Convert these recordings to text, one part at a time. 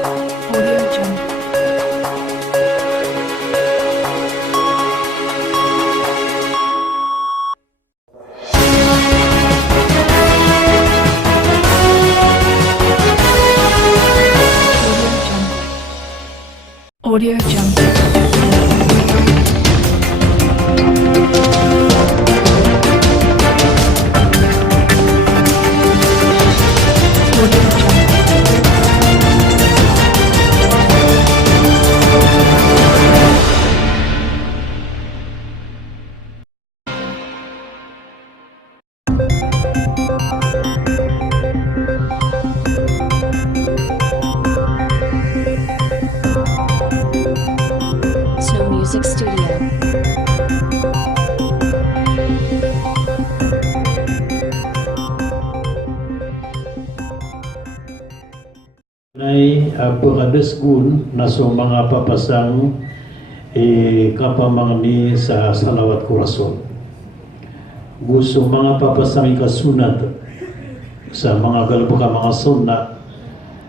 Audio Jungle. Audio Jungle. Audio Jungle. Snow Music Studio. Nay pagkadasgun na so mga papasang kapamangni sa salawat kurason. Gusto mga papasang ikasunat sa mga galbuka mga sunna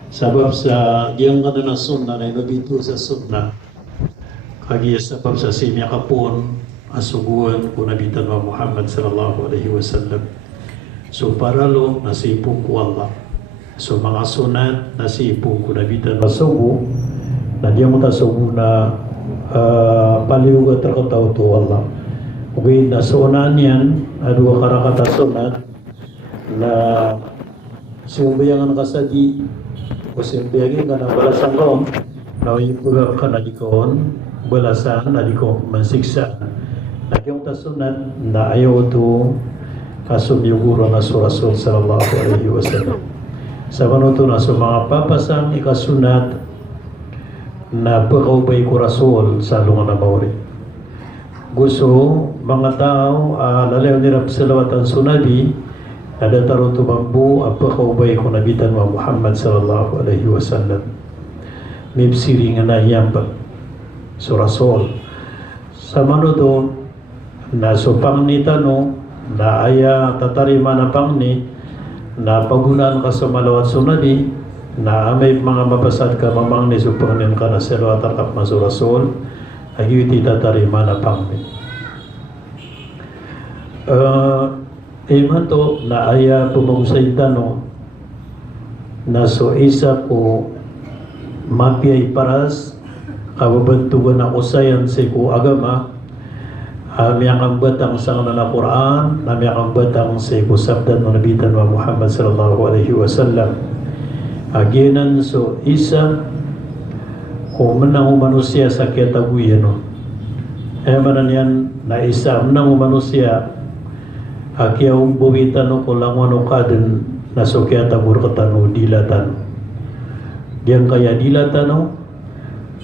sabab sa diyang na sunna na inabito sa sunna kagi sabab sa simya kapon asuguan kung nabitan wa Muhammad sallallahu alaihi wasallam. So paralo nasipong ko Allah. So mga sunat nasipong ko nabitan wa sugu na diya mo tasugu na paliuga terkataw to Allah. Okay, na sunan yan adu karakata sunat na sumbayangan kasadi o sumbayangin ka na balasan ko na ipuga ka na dikon balasan na dikon mansiksa na yung tasunat na ayaw to kasumyuguro na Rasul sallallahu alaihi wasallam sa manuto na sa mga papasang ikasunat na pagkaubay ko Rasul sa lungan na mawari gusto mga tao lalayo nirap salawatan sunabi ada taruh tumambu apa kaubay ko nabitan wa Muhammad sallallahu alaihi wasallam mibsiri nga na yamba so Rasul sa manuto na so pangni tano na aya tatarima na pangni na pagunaan ka sa malawat sunabi na may mga mabasad ka mamangni so pangnin ka na salawat akap maso Rasul ay iti tatarima na pangni iman to na aya pumagusay tano na so isa ko mapiyay paras kababantugan na usayan sa ko agama miyakang batang sa na Quran na miyakang batang sa ko sabdan na nabitan wa Muhammad sallallahu alaihi wasallam aginan so isa kung menang manusia sa kitabuyan no manan yan na isa menang manusia akia umbuwitan no kulang wano kaden na so kitabu katano dilatan diyan kaya dilatan no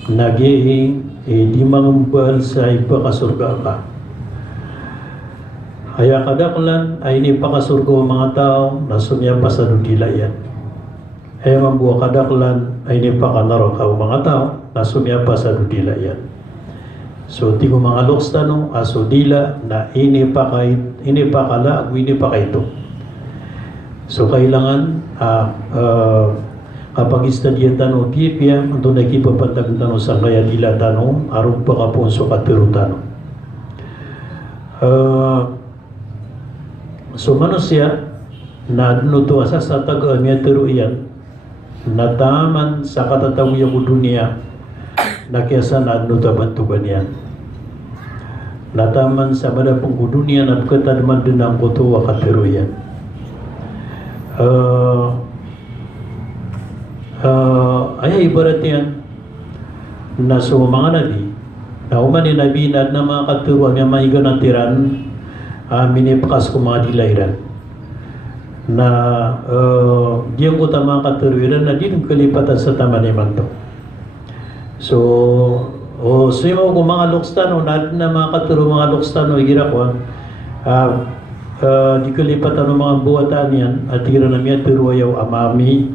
naging di mangambal sa ipakasurga ka kaya kadaklan ay ni pakasurga mga tao na sumiyapa sa dilayan ay mambuwa kadaklan ay ni pakanaro ka mga tao na sumiyapa sa dilayan so tigo mga lokstano aso dila na ini pakala ini pakaito so kailangan kapag istadyan tano pipya ito na ikipapantag tano sa kaya dila tano arong pakapon so katiro tano so manusia na nuto asa sa taga miatiro iyan na taman sa katatawiyang dunia na kesa na nuto bantugan yan na taman sa madapong dunia na katadman din ang kuto wa katiro yan ay ibarat yan na so mga nabi na umani nabi na mga katuruan niya maiga ng tiran minipakas ko mga dilayran na diyan ko tama katuruan na din kalipatan sa tama ni Manto so simo ko mga lokstano na mga katuro mga lokstano igira ko di kalipatan ng mga buwatan yan at igira na miya turuayaw amami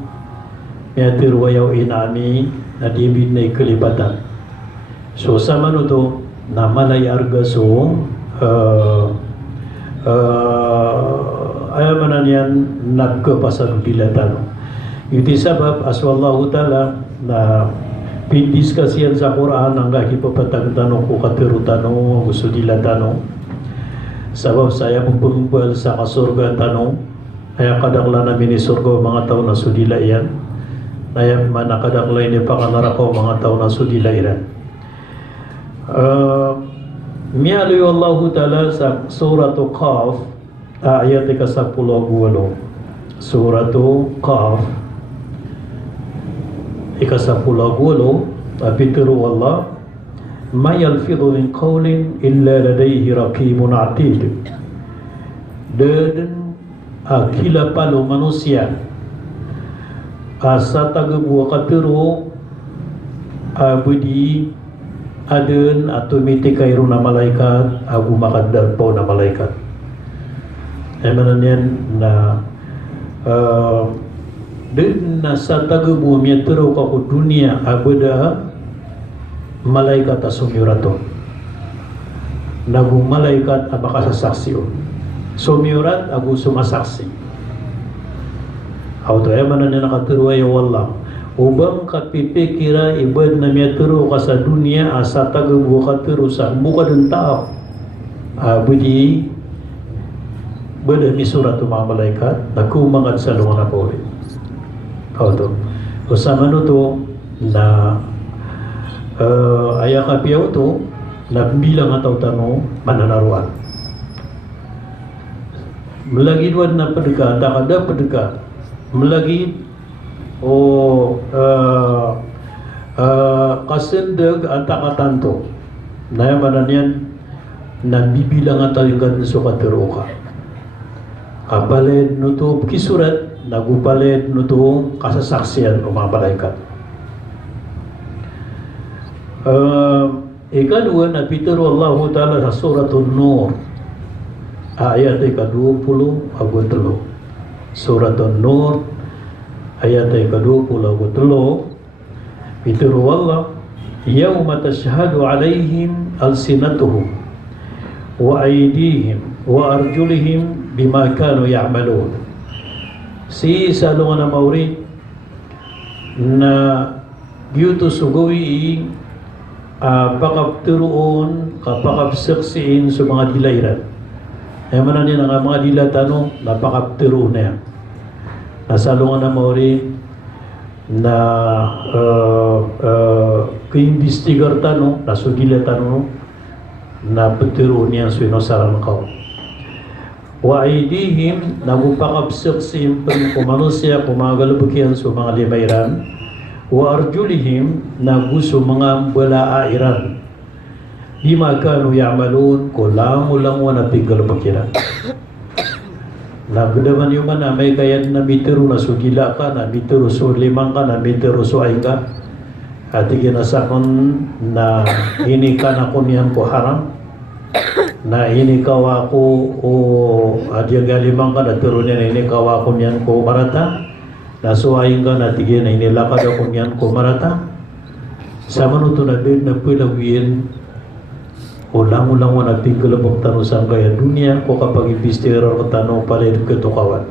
miyatir wayaw inami na dibid na ikalibatan. So sa manuto na malay arga so ayamanan yan nagkapasag bilatan. Iti sabab aswallahu ta'ala na pindiskas yan sa Quran ang kakipapatagtanong ko katirutanong gusto nila tanong sabab saya pumpungpal sa kasurga tanong ay kadakla na minisurgo mga tao na sudila yan ay manakadakla ini pakanarako mga tao na sudila yan miyaloy Allah Ta'ala sa suratu Qaf ayat ika-10 suratu Qaf ika-10 apitiru Allah ma yalfidhu min qawlin illa ladayhi raqibun atid dan akila palo manusia asa tagabu katiru abudi aden atau mitikairu na malaikat agu makadar po na malaikat emananyan na din na sa tagabu miyatero ka ko dunia abada malaikat asumyurato nagu malaikat abakasasaksiyo sumyurat agu sumasaksi auto emananyan nakatiruwa ya wallah ubang kapipikira ibad na miyatero ka sa dunia asa tagabu katero sa buka ng tao abudi bada misurat mga malaikat nagkumangat sa lungan na po ulit auto usama no to na ayakapiyaw to na bilang ataw tanong mananaruan melagid wad na padeka takada padeka melagid o kasendag antakatanto na yamanan yan na bibilang ataw yung ganun so katero ka kapalid no to kisurat nagupalid no to kasasaksiyan o mga malaikat ikadua na pitero Allah Ta'ala sa suratul Nur ayat ika-20 agutlo suratul Nur ayat ika-20 agutlo pitero Allah yawma tashhadu alaihim alsinatuhum wa aydihim wa arjulihim bima kanu ya'malun si salungan na mauri na gyuto sugawi pakapturoon kapakapsaksiin sa mga dilayran ay manan yan ang mga dilatano napakapturoon na yan nasalungan na mauri na kaimbestigar tano nasudilatano na pagturoon niyan sa inosarang kao wa aydihim nagupakapsaksiin kumanusia kumagalabukyan sa mga limayran wa arjulihim na gusto mga balairan bima kanu ya'malun kulang-ulang wa napigal pakiran nagdaman yung na may kayat na mitero na sugila ka na mitero so limang ka na mitero so ay ka at ikinasakon na ini ka na kunyan ko haram na ini kawa ko o adya limang ka na tero niya ini kawa kunyan ko marata nasuwain ka na tigyan na inilakad ako niyan kumarata sama nuto na din na pilawin ulang-ulang mo na tinggalabok tanong sa kaya dunia ko kapag ibistira ko tanong palid ketukawan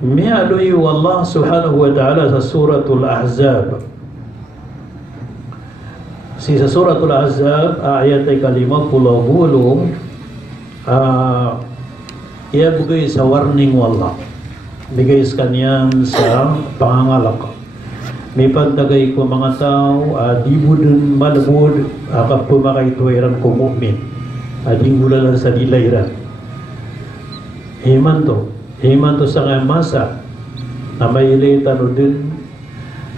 mi'aloy Allah subhanahu wa ta'ala sa suratul Ahzab sa suratul Ahzab ayat ay ka-50 ia bigay sa warning wallah bigay sa kanyan sa pangangalak may pagdagay ko mga tao di budun malabud kapag pumakaytuiran ko mu'min di gulalan sa dilayran himan to sa ngayon masa na may ilitan o din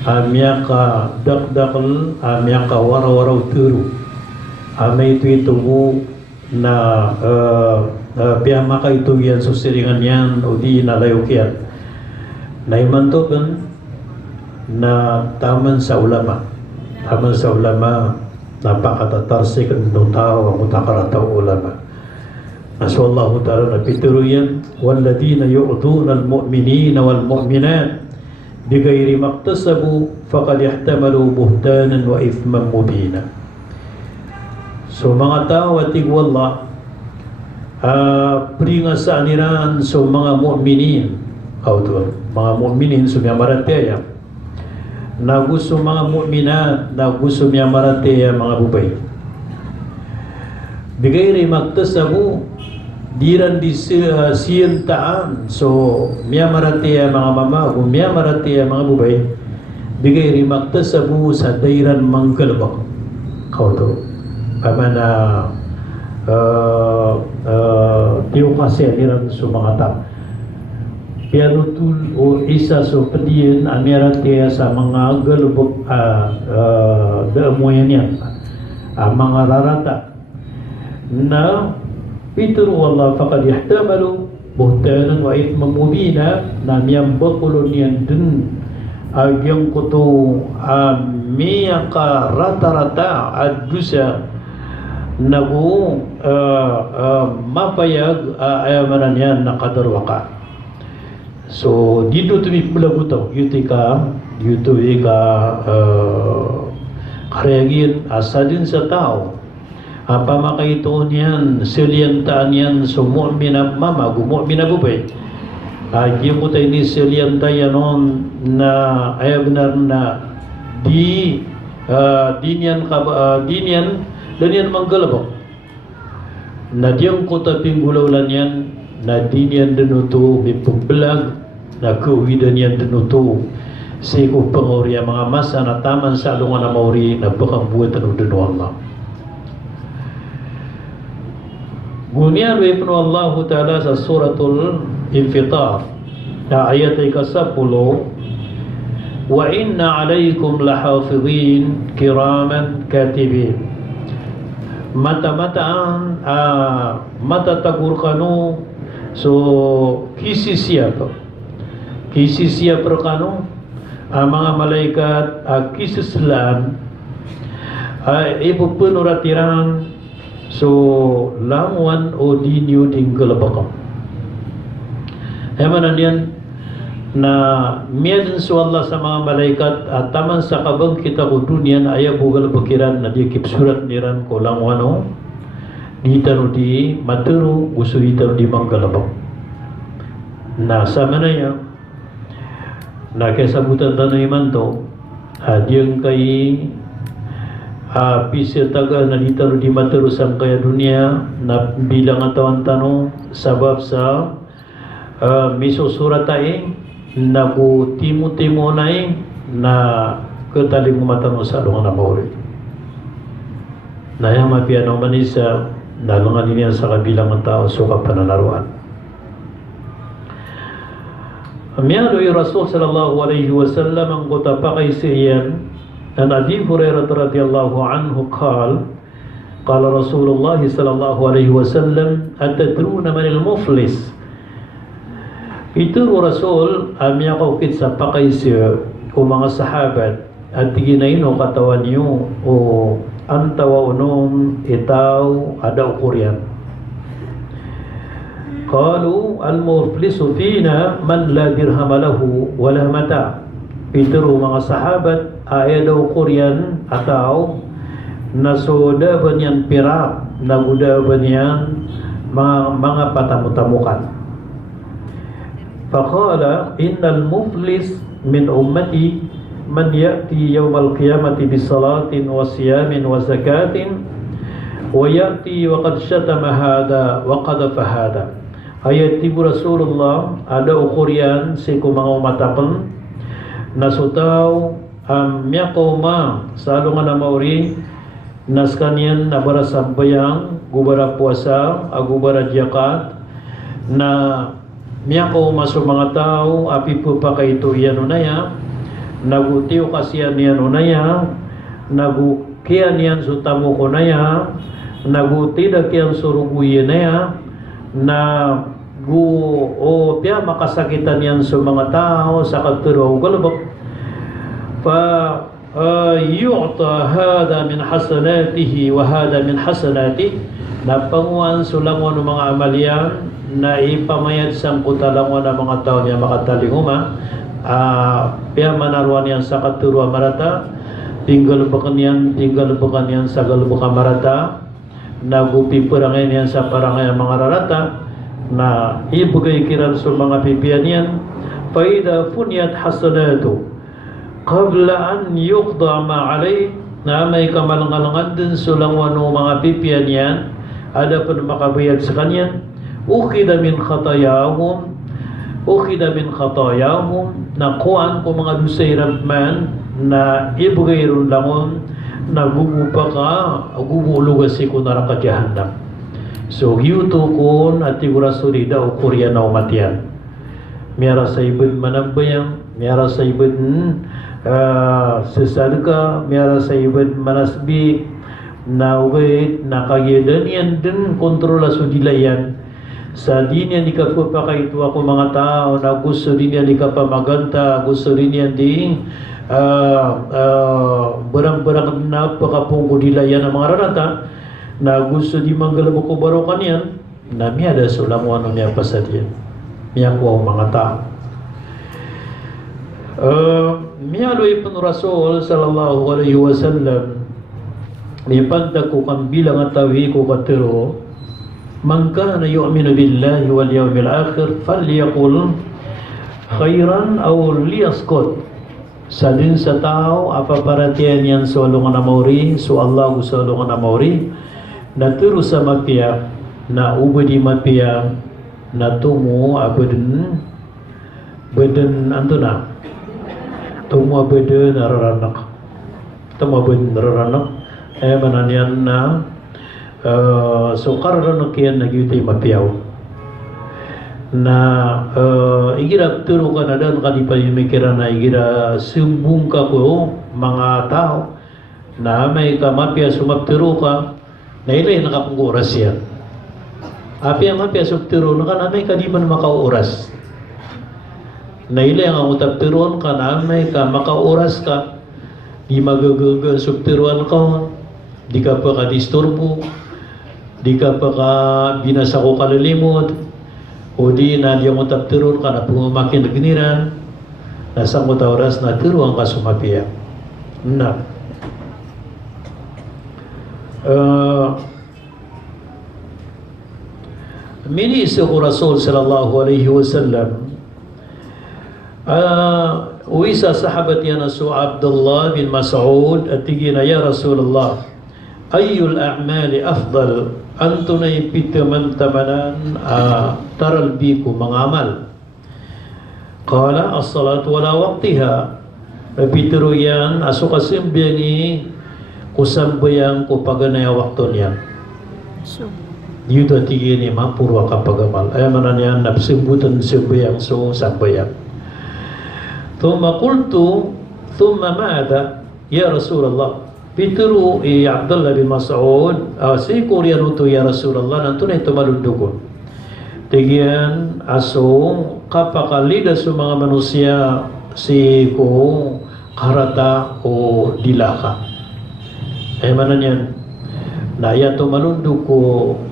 amyaka dakdakal amyaka waraw-waraw turu amay ito mo na piyamaka ito yan susiringan yan o di nalayok yan naimantokan na taman sa ulama napakatatarsik ng tao ang utakarataw ulama Aswa Allah Ta'ala na pituro yan walladina yu'tuna al-mu'minina wal-mu'minat bigayri maktasabu faqad ihtamalu buhtanan wa ithman mubina so mga tao at tigwallah Peringasaan niran sa mga mu'minin. Mga mu'minin sumiyamarataya. Na gusto mga mu'minat, na gusto miyamarataya mga bubay. Bigay rin magtasabu, diran di siyantaan. So, miyamarataya mga mama, kung miyamarataya mga bubay, bigay rin magtasabu sa dairan manggalabak. Pamana, tiyo kasi aniran sa mga tao. Pero o isa so padiyan amirate sa mga galubok daamoyan yan mga rarata na pitru wallah faqad yahtamalu buhtanan wa ithman mubina na miyang bakulon yan dun agyang kuto miyaka rata-rata adusa nagu mapayag ayamanan yan na kadarwaka. So dito tumi pulabuto yuti ka karayagin asadin sa tao pamakaitoon yan seliantaan yan so mu'min na mama mu'min na bubay yung ko tayo ni selianta yanon na ay benar na dinyan manggalabok na diyang ko taping gulaulan yan na dinyan denuto may pagbelag na kauwidan yan denuto sa ikong pangori ang mga masa na taman sa alungan na mauri na bakang buhat ang dunu Allah. Bunyan wa ibnu Allah Ta'ala sa suratul Infitar na ayat ay kasapulo wa inna alaykum lahafidhin kiraman katibin mata-mataan matatagur kanu so kisisiya perkano mga malaikat kisislan ipupunuratiran so langwan o dinyo ding galabakam emanan yan na miyan so Allah sa mga malaikat at taman sa kabang kita ko dunia na ayaw bugal bakiran na di kipsurat niran ko langwan o dito di maturo gusto dito di manggalabak na sama na yan na kesabutan tanong iman to diyang kay pisir taga na dito di maturo sa kaya dunia na bilang atawan tanong sabab sa miso suratay na ku timo-timo na ketaling matanong sa lungan na mawari na yung mapiano manisa nalungan niya sa kabilang ng tao suka pananaruan. Miyalo yung Rasul sallallahu alaihi wasallam ang kutapakay siyan an Abi Hurairah radhiyallahu anhu qala Rasulullah sallallahu alaihi wasallam atadruna man al-muflis itu Rasul amya kaukit sa pakay siya o mga sahabat at tiginayin o katawan niyo o antawa unom itaw ada ukurian qalu al-muflisu fina man la dirham lahu wala mata pitero mga sahabat ay ada ukurian ataw nasoda banyan pirak naguda banyan mga patamu-tamukan faqala innal muflis min ummati man ya'ti yawmal qiyamati bisalatin wa siyamin wa zakatin wa ya'ti wa qad syatama hada wa qadhafa hada ayat ibu Rasulullah ada ukurian si kumang umatapan nasutaw miyakoma sa alungan na mauri naskanian na bara sambayang gubara puasa agubara jakat na miyakoma sa mga tao api po pa kay ito yan unaya nagutiw kasiyan niyan unaya nagukian niyan sutamo ko naya nagutida kiyan suruguyan naya na pia makasakitan yan sa mga tao sa katuro galabak fa yu'ta hada min hasanatihi wa hada min hasanati na panguan sulangon ng mga amalyan na ipamayad sang kutalangon ng mga tao niya makatalinguma pia manaruan yan sa katuro marata tinggal bakan yan sa galbuka marata nagupi perangay niyan sa parangay ang mga rarata na ibigay kiran sa mga pipian niyan faida funyat hasanatu qabla an yuqda ma alay na may kamalangalangan din sulang wano mga pipian niyan ada pun makabayad sa kanya ukida min khatayahum nakuan ko mga dusay rabman na ibigay ron langon nagugupa ka agugulugas ko naraka jahannam. So yuto kon at igurasuri daw Korea na umatian miara sa ibad manambayang miara sa ibad sesadka miara sa ibad manasbi na ugay nakayedan yan din kontrola sudilayan sa di niya di ka po pakaitu ako mga tao na gusto rin niya di ka pa maganta gusto rin niya di barang-barang na pakapungko dilayan ng mga rarata na gusto di manggalabo ko baro kanyan na miya da sulang ano niya pasadyan miya ko ang mga tao miya lo'y panurasol sallallahu alaihi wasallam may pagda ko kang bilang at tawi ko katero man kana yu'minu billahi wal yawmil akhir falyaqul khairan aw liyaskut sa din sa tao apaparatian yan solong na mauri so Allah solong na mauri na turu sa mapia na ubadi mapia na tumu abadan badan antuna tumu abadan nararanak tumu abadan nararanak mananyan na so kararanak yan nagyutay mapiaw na igira turu ka na dan kalipayumikiran na igira sumbong ka ko mga tao na may kamapya sumapturo ka na ilay nakapag-oras yan api ang mapya sumapturo na ka na may kadiman makauoras na ilay ang utapturon ka na may ka makauoras ka di magagaga sumapturuan ka di ka pa ka-disturbo di ka pa ka binasa ko kalilimot o di na di mo tapturon ka na pumakin na giniran nasa mo oras na turuan ka sumapiya na minis ko Rasul sallallahu alaihi wasallam uisa sahabat yan su Abdullah bin Mas'ud at tigina ya Rasulullah ayyul a'mali afdal antunay pitaman-tamanan taral biku mangamal qala as-salatu wala waqtiha napitiro yan aso kasimbiyangi kusambayang kupaganaya waktu niya yuda tigini mapurwa kapagamal ayamanan yan napsimbutan simbayang so sambayang thumma qultu thumma mada ya Rasulullah Pituru Abdullah bin Mas'ud si Korean uto ya Rasulullah nanto na ito malundugon tigyan asong kapakalida sa mga manusia si ko karata o dilaka ay manan yan na yato malundog ko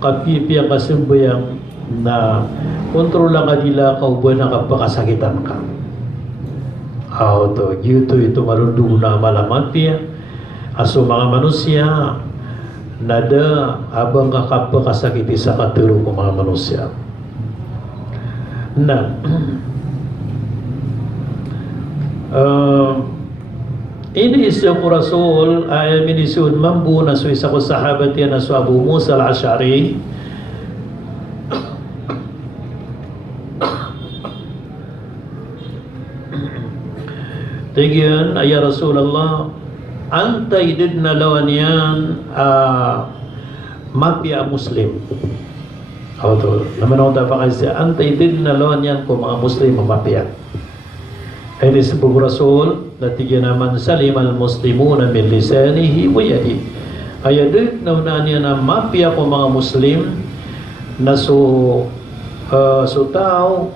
kapipiya kasimbayang na kontrola ka dilaka o buwan na kapakasakitan ka to ito malundog na malaman piya aso mga manusia nada abang kakapakasakiti sa katuro ko mga manusia na ini isya ko Rasul ay minisud mambu na so isa ko sahabat yan na so Abu Musa al-Ash'ari tigyan ay Rasulullah antay din na lawan yan mapya muslim naman ako dapat kasi antay din na lawan yan kung mga muslim mapya ay nisibog Rasul natigyan naman salim al-muslimuna min lisanihi wa yadi ay adik na unaan niya na mapya kung mga muslim na so tao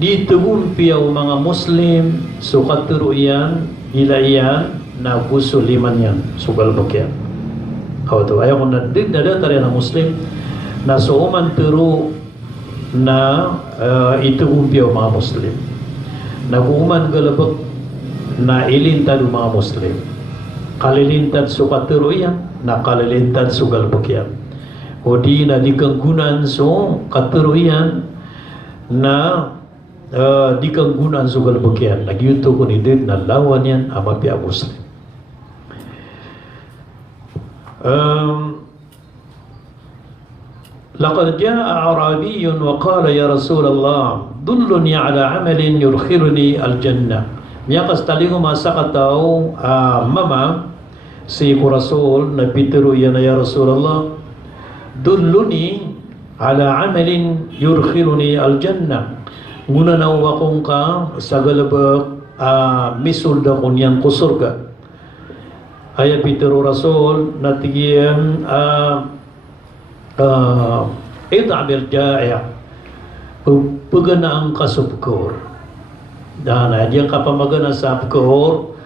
dito gumpiyaw mga muslim so katuro yan ilayan na gusto liman yan sugal bakyan ayaw ko na din na data rin ang muslim na so umanturo na ito gumpiyaw mga muslim na kuman galabag na ilintado mga muslim kalilintad so katuruyan na kalilintad so galbukyan. O di na di kanggunan so katuruyan na di kanggunan so galbukyan. Nagyuto ko ni din na lawan yan ama pia Muslim. لقد جاء أعرابي وقال يا رسول الله دلني على عمل يدخلني الجنة. Miyakas talingo masakataw mama si ko Rasul na pitero yan ya Rasulullah dulluni ala amalin yudkhiluni al-jannah. Nguna na wakong ka sa galabak misul da kunyan ko surga. Ay pitero Rasul na tigiyan id'abil ja'i' pagana ang kasubkor dana diyan kapamagana sa abkor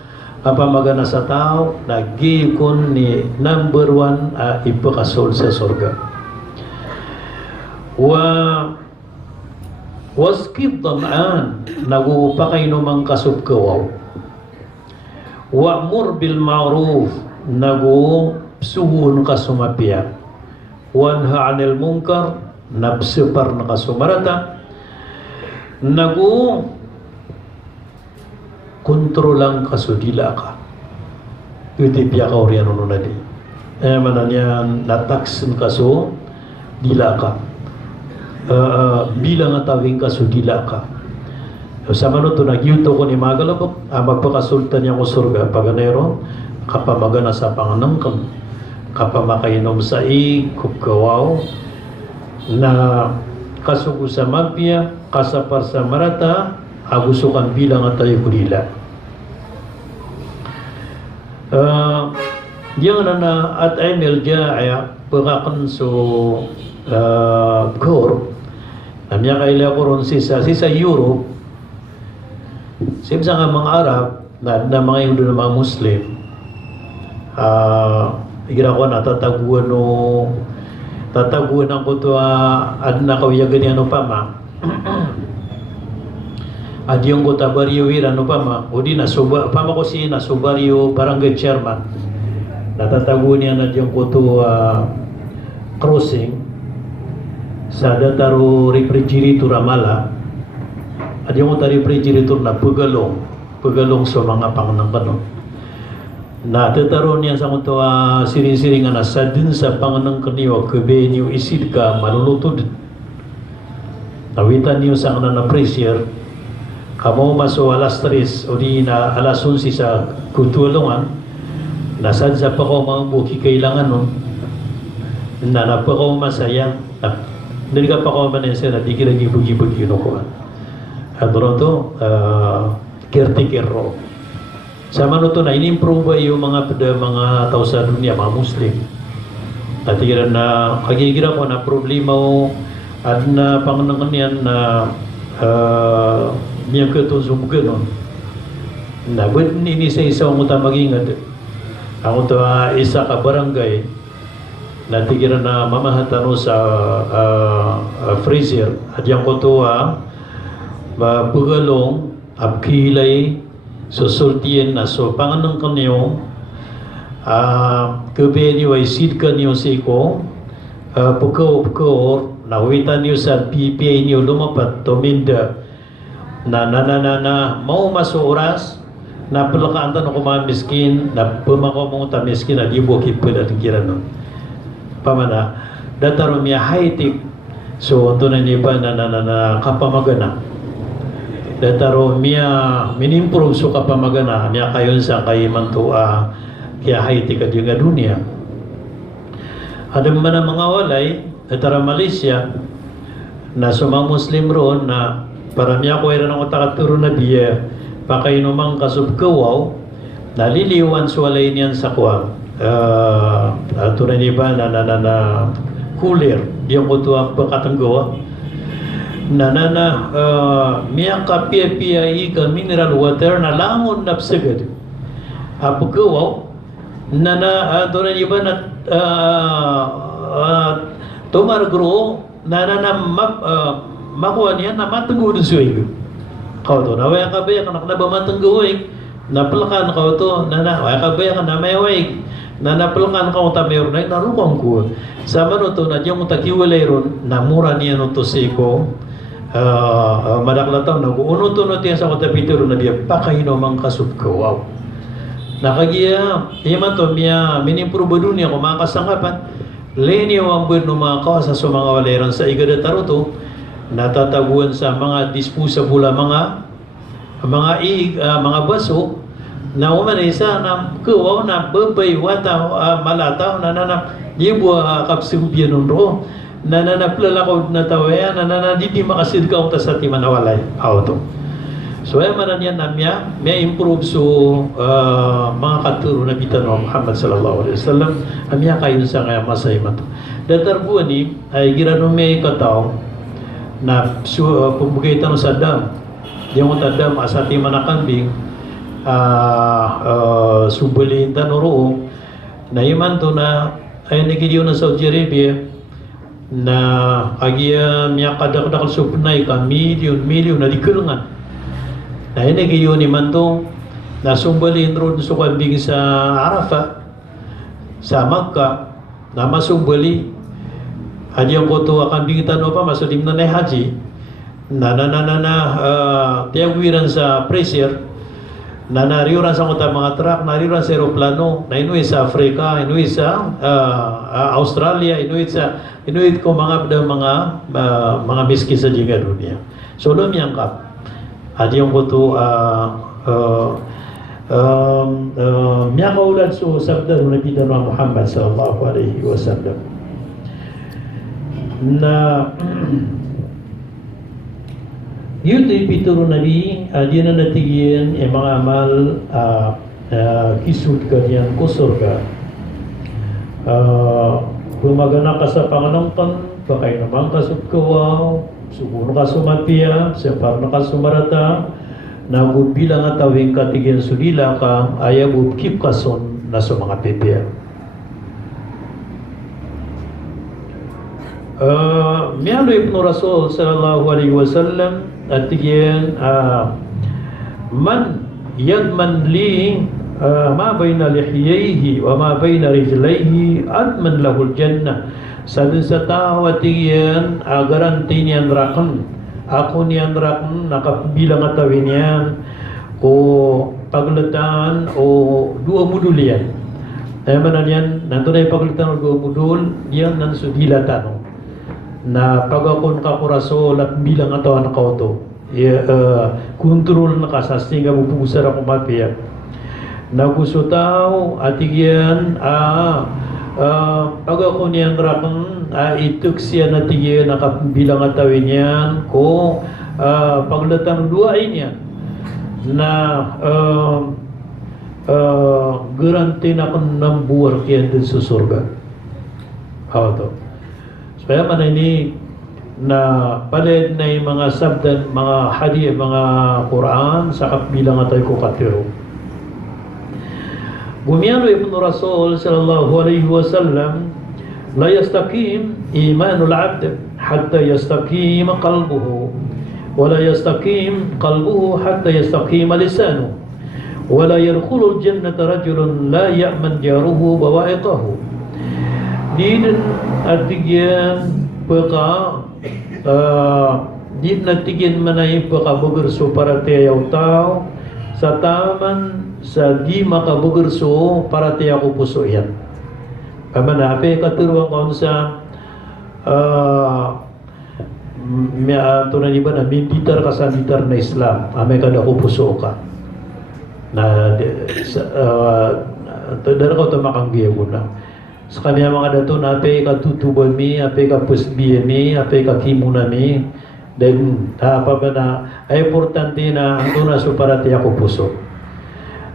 kapamagana sa tao nagikon ni number 1 ipakasol sa surga waskid dam'an nagupakay numang kasubkawaw wa'mur bil ma'ruf suhun kasumapia wanha anil munkar nabsipar na kasumarata kontrolang kasudila ka utipya ka oriyan na di mananyan nataksin kaso dila ka bilang atawing kasudila ka sa manuto nagyuto ko ni magalabok magpakasultan niya ko surga paganero kapamagana sa panganangkang kapamakainom sa kubkawaw na kasuko sa magpia kasapar sa marata agusukan bilang at tayo kulila diyan na at Emil Jaya pagkakan so gor namya kaila ko ron sisa Europe simsa nga mga Arab na mga Hindu na mga Muslim igira ko na tataguan ang kuto adna kawiyagan ano pa ma adyong ko tabaryo wira ano pa ma o di na suba pa ko si na subaryo barangay chairman natataguan niya na adyong kuto crossing sa dataro refrigerator Ramala adyong ko ta refrigerator na pagalong sa mga panganang kanon na tetaron niya sa mga siring-siring na sa din sa panganang kaniwa kabe niyo isid ka malulutod nawitan niyo sa na pressure kamo maso alas 3 o di na alas 11 sa kutulungan nasad sa pa ko mga buki kailangan nun na napa ko masaya hindi ka pa ko manesa na di kira gibugi-bugi yun ko adoro to caretaker ro sa manuto na inimprove yung mga tao sa dunia, mga Muslim. At iran na kagigira ko na problema o at na panganangan yan na miyang katong sumugan nun. Na ba't inisa-isa ang muta magingat? Ako to isa ka barangay na tigiran na mamahatano sa freezer. At yan ko to pagalong abkilay susultiyan na so panganang kanyo kabe niyo ay sid ka niyo sa iko pukaw nawitan niyo sa PPA niyo lumapat tuminda na mau masuk oras na pelakaan tan ko mga miskin na pumakaw mo ta miskin na di bo kipud at kiran pamana dataro miya high-tech so ito na niya pa na kapamagana dataro miya minimprove so kapamagana miya kayon sa kay mantua kaya high-tech at yung dunia ada man ang mga walay datara Malaysia na sumang Muslim roon na para miya ko era ng utakaturo na biya pakainomang kasubkawaw naliliwan sa walay niyan sa kuwang ito na niya ba na cooler diyan ko ito ang pakatanggawa miya kapia-pia ika mineral water na langon na psagad apagawaw ito na niya ba na tumaragro makuha niya na matanggo doon siya kau to na waya ka ba yan anak na ba matanggo napalakan ka to, ay kabaya ka na may away, na napalakan ka ta mayor na, narukong ko. Sama no to, na diyang takiwalay ron, namura niya no to siko, madaklataw, nag-uno to no tiyan sa katapitero na diya, pakahino mang kasut ko, wow. Nakagiya, iman to, minimprobo dun niya, kung makasangapan, leni ang buwan ng mga kawasa sa mga waleran sa igadataro to, natataguan sa mga disposable mga baso na umanisa na kuwaw na babay wata malataw na ibu kapsubyan ng ro na nanaplalakaw na tawaya na di makasid ka unta sa timanawalay auto. So ay manan yan namya may improve so mga katuro na bitan ng Muhammad sallallahu alaihi wasallam amya kayo sa kaya masay mato. Datarbuan ni ay girano may kataw na pumugaitan sa dam. Yung dam asati manakambing subaliin tanuro na iman to na ay nagidiyo na Saudi Arabia na agiya miya kadakdakal supnay ka milyon na dikulungan na nagidiyo ni man to na subaliin ron sa kambing sa Arafah sa Makkah na masubali adiyang ko to kambing tanong pa masulim na na haji tiyawiran sa pressure na nariuran sa mga truck, nariuran sa aeroplano, na inuwi sa Africa, inuwi sa Australia, inuwi ko mga miski sa jiga dunia. So lumiyang kap. At yung ko to miya kaulad so sabda na kita ng Muhammad sallallahu alaihi wasallam na yun ay pituro nabi, di na natigyan mga amal kisud ka niyan, kusur ka. Gumagana ka sa panganangkan, pakay naman ka sudkawaw, siguro ka sumatiya, separ na ka sumarata, nagbilang at tawing katigyan sudila ka, ayaw kip kason na sa mga pipiya. Miyalo Ibn Rasul sallallahu alaihi wasallam at yan man yadman li ma bayna lihiyaihi wa ma bayna rijlaihi adman lahul jannah sa tao at yan garanti niyan rakan ako niyan rakan nakabilang at tawin yan o paglataan o dua mudul yan ay manan yan nantunay paglataan o dua mudul yan nansudilatan na pagakon ka kurasol at bilang atawan ka ito kontrol na kasasting ka bubusara kung mapiyak na gusto tao at igyan pagakon yan rakang ituk siya na tigyan nakabilang atawin yan ko paglatang duain yan na garanti na kung nambuwar kiyan din sa surga ito. Kaya man ini na paled na yung mga sabdan, mga hadith, mga Quran sa kapilang atay ko katiro. Gumiyano Ibn Rasul sallallahu alaihi wasallam la yastaqim imanul abd hatta yastaqim qalbuhu wa la yastaqim qalbuhu hatta yastaqim lisanuhu wa la yadkhulul jannata rajulun la ya'man jaruhu bawa'iqahu. Din artigyan peka din natigin manay pakabugerso para tiyaw tao sa taman sa di makabugerso para tiyaw ko puso yan. Pamanape katuruan ko sa tunay ba na militar ka sa militar na Islam amay kada ko puso ka na tadara ko tamakanggiya ko na sa kanya mga dato na apay ka tutuban mi, apay ka pusbiya mi, apay ka kimuna mi. Then, pa ba na, ay importante na ito na suparati ako puso.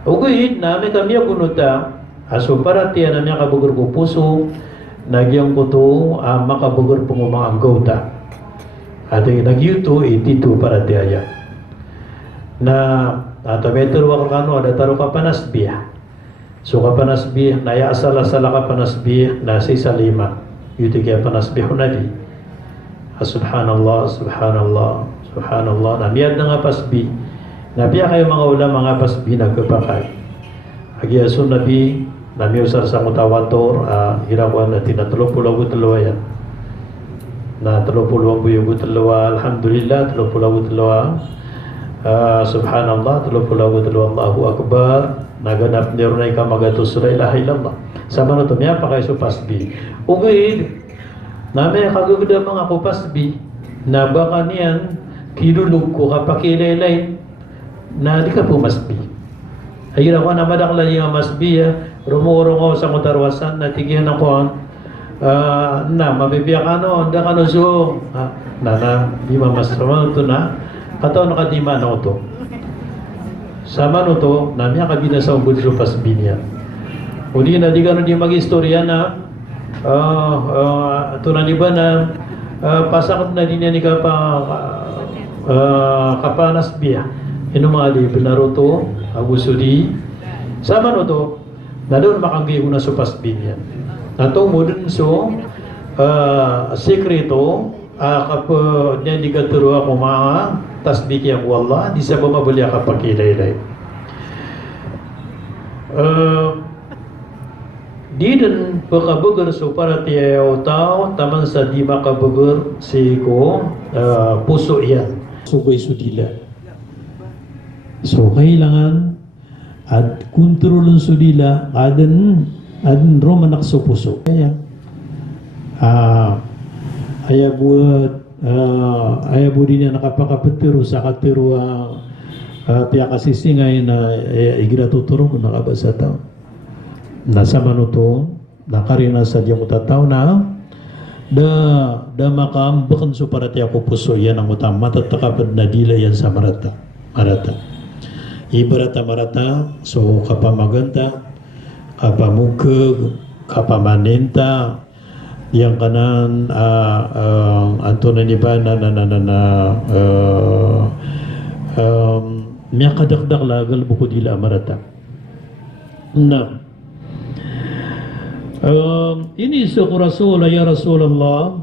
Ugahit na, may kami ako nuta, suparati na niya kabugur ko puso, nagyang ko to, makabugur po mga anggota. At nagyuto, itito parati aya. Na, atameter wakakano, adataro ka panasbiya. So kapanasbih na asala-sala kapanasbih na si salima yuti kaya panasbih nabi subhanallah subhanallah subhanallah na miyad na nga pasbih Nabi kayo mga ulama mga pasbi nagkapakai. Agi asun Nabi nami usar sa mutawator hirawan na tinatulog-pulaw yan. Na 30 buyo tulawa alhamdulillah 30 tulawa subhanallah 30 tulawa Allahu akbar naganap niyo na ika magatus la ilaha illallah sama no to miya pa kay so pasbi ugid nami kagugda mga ko pasbi na baka niyan kilulug ko kapakilelay na di ka po masbi ayun ako na madakla yung masbi rumuro ko sa mutarwasan na tigyan ako na mabibiyak da kano so na di mamasama to na kataw na kadima na to sama no to nami kabina sa ubud so pasbi niya uli na di kano di mag-istorya na ito na di ba na pasakot na din niya ni kapanas biya ino mga di pinaruto agusudi sama no to na doon makanggi ko na so pasbi niya atau modern so sekreto kapag niya di katuro ako mga tasbih yang wallah di sa bumabali ka pakilay di dan pakabugar so para tiyaw tao taman sa di makabugar si ko puso yan sugay sudila so kailangan at kontrolon sudila adan romanak so puso kaya ayabu din na nakapakapatiro sa katiro tiya kasisingay na igira tuturo kung nakabasa tao nasa manuto nakarina sa diyang utataw na da makaambakan so para tiya ko puso yan ang utang matatakapad na dila yan sa marata ibarata marata so kapamaganda kapamukag kapamanenta yang kanan Antonin ni ba na miya kadakdak lagal buko dila marata na ini suku Rasul ya Rasulullah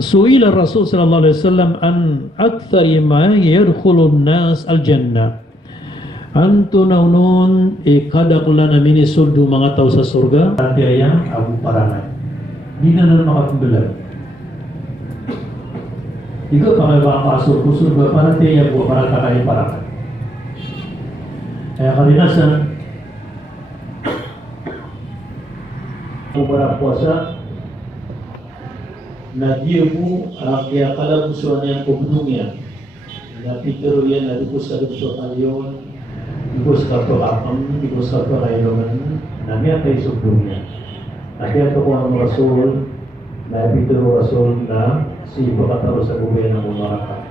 suila Rasul sallallahu alaihi wasallam an aktsari ma yadkhulun nas al jannah anto naunon kadakla na minisuldo mga tao sa surga at yang abu paranay di na naman makapagbulag ikaw pa kayo makapasur ko surga para tiya po para kakain paranay kaya kalinasan para puasa na dia po kaya kalabusuan yang pagdungya na pitero yan na dukos sa dukso kayon dukos ka pagakam dukos ka pagkailangan na niya kay subdungya na kaya ito ko ang Rasul na pitero Rasul na si Pakataro sa gobyerno ng Umaraka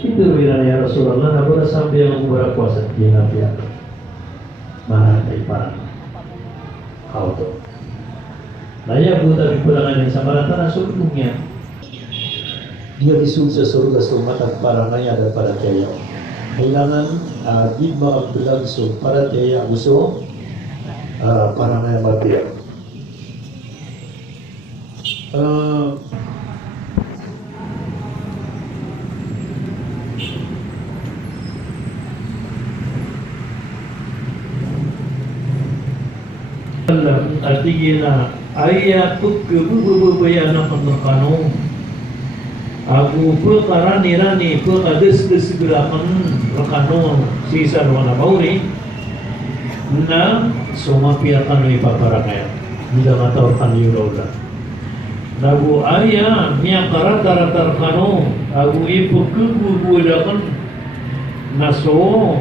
pitero yan na Rasulullah na wala sabi ang umara puasa kinapya mahatay parang auto Naya buta bipulangan yang sama rata surganya. Dia disul sa surga sumatag para naya ada para kaya. Kailangan di maagbulag so para kaya gusto para naya matiyak. Artinya ayat kebububayan ng pagkakano aku pekarani-rani pekades-desgerakan rekano sisa naman mauri na sumapiakan ng ipaparakaya bila matawar yulaula nagu ayat niya karata-rata rekano aku ipagkebubudakan na so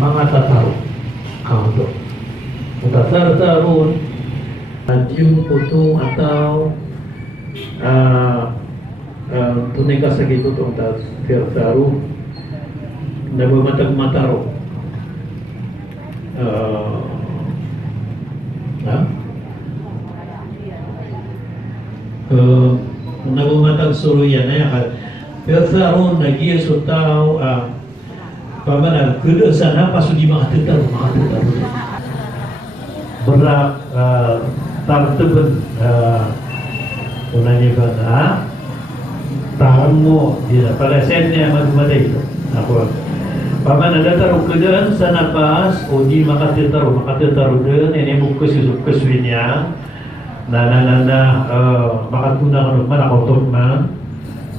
mga tataro kanto tatar-tarun yung puto atau tunay ka sa gito itong tatar-taro na bumatag-mataro na bumatag-suluyan tatar-taro nag-iya sa tao pamanan kuda sana pasu di mga tetar berak tarteben Unang iba na tahan mo dia pada sennya madumaday ako paman nadataro ko dyan sa napas o di makatitaro dyan ini bukas niya na makatuna ka naman ako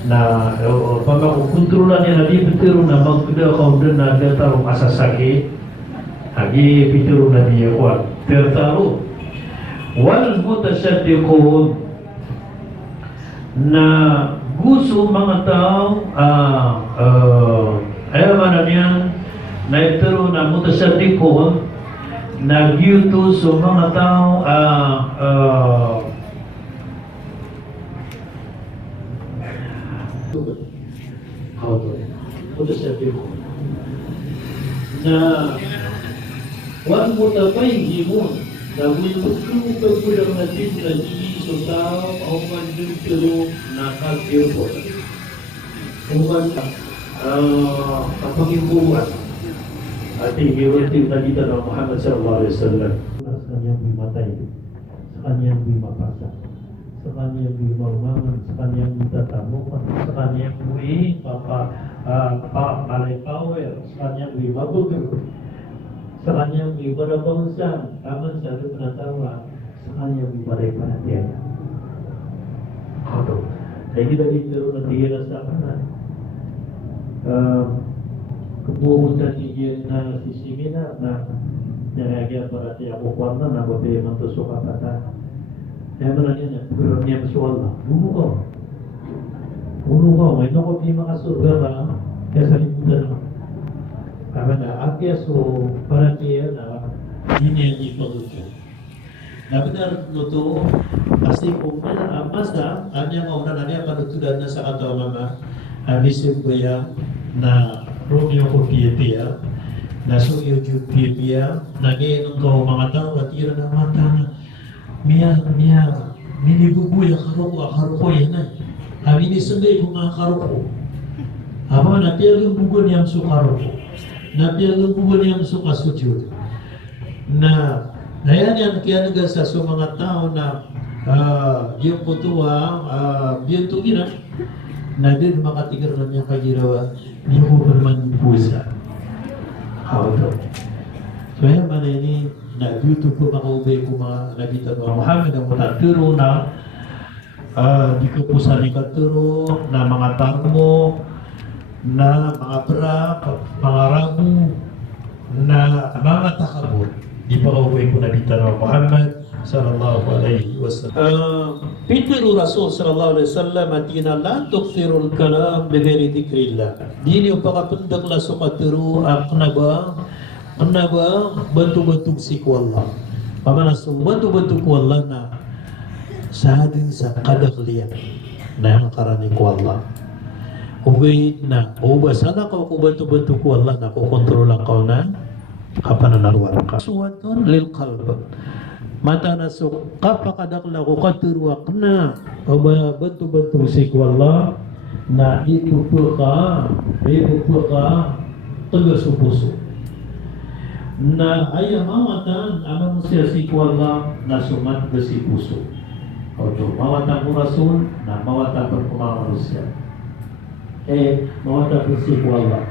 na pamakukontrolan niya na di pitiro na magkuda ka dyan na dataro asasaki agi pitiro na di ako tertaro wal mutasyaddiqun na gusto mga tao ayaw man yan na itero na mutasyaddiqun na gyuto sa mga tao mutasyaddiqun na wal mutabayyimun na wilmutu pagkulang natin na so tao o man dito na kagyo kung man kapag-imbuhan at i-iwantin na dito ng Muhammad sallallahu alaihi wasallam sa kanyang bimatay, sa kanyang bimapasa, sa kanyang bimamangan, sa kanyang bitatamukan, sa kanyang malay-power, sa kanyang bimabugro, sa kanyang ibarabangsan, aman sa natawa, sa kanyang ibaray-panatiyan. Ano? Kaya kita dito natira sa kanan. Kebuutan higien na sisimina na nangagya para tiya kukuan na nababi mantusok kapata. Kaya man niya, pero niya masuwala. Bumukaw, may nakot di makasurga ka, kaya sa liputan na. Kaya na, akya so para tiya na hindi niya ipagusyo. Nabinar nuto kasi kung masa anya mauna na niya panutudan na sa kato mama amisip ko ya na Romeo ko pia na suyo jud pia nagainom ko mga tao at ira na mata na miya minibubuya karuko yan ay amini sunday ko mga karuko apa na piagang bugon niyang sukaruko na piagang bugon niyang sukasujud na ayan yan kaya naga sa mga tao na yung putuwa biyon tugina na din makatigar na niya kagirawa niyo ko naman pusa how to so yan man ini na YouTube ko makaubay ko mga nabita ko Muhammad ang mataturo na di ko po sa nikaturo na mga tarmo na mga brak mga rabu na mga takabot di pa kauwi ko nabita ng Muhammad sallallahu alaihi wasallam. Pitiru Rasul sallallahu alaihi wasallam atina la tukthirul kalam bighairi dzikrillah. Dini upakapundak la sukatiru aknaba bantu-bantu si Allah. Pamanasum bantu-bantu ku Allah na sahadin sa kadaklian na ang karani ku Allah. Uwi na ubasana ka ku bantu-bantu ku Allah na ku kontrolan kau na kapananaruan ka. Suwatun lil qalb. Mata nasuk kapakadakla ko katuruak na bantu-bantu si Allah na ipupuka tegas puso na ayam mawatan amang siya si Allah na sumat ke si puso oto mawatan ko rasul na mawatan perkembangan manusia mawatan ke si Allah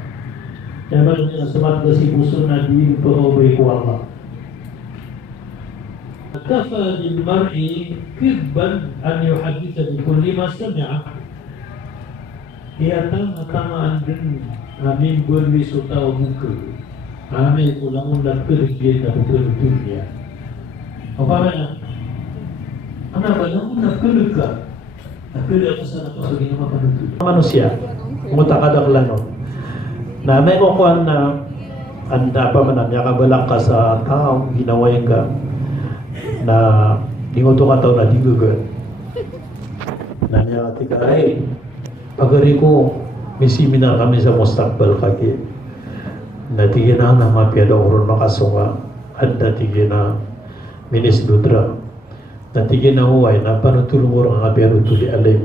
kaya na sumat ke si puso na di perobay ko Allah كفى للمرء كذبا أن يحدث بكل ما سمع. Ia tama andin amin berwi sutau buku. Amin ulang-ulang kerja dan dunia. Apa mana? Anak ulang kerja. Kerja kesana pasal ini apa itu? Manusia, mutakadang lano. Na may kukuan na anda pa man niya kabalak ka sa tao ginawa yung ka. Na dingoto ka tao na digugan na niya katika ay pagari ko may seminar kami sa Mustaqbal kaki na tigin na mapiyada oron makasunga at na tigin na Minis Ludra na tigin na huway na panutulong oron ang apiyado tuli alim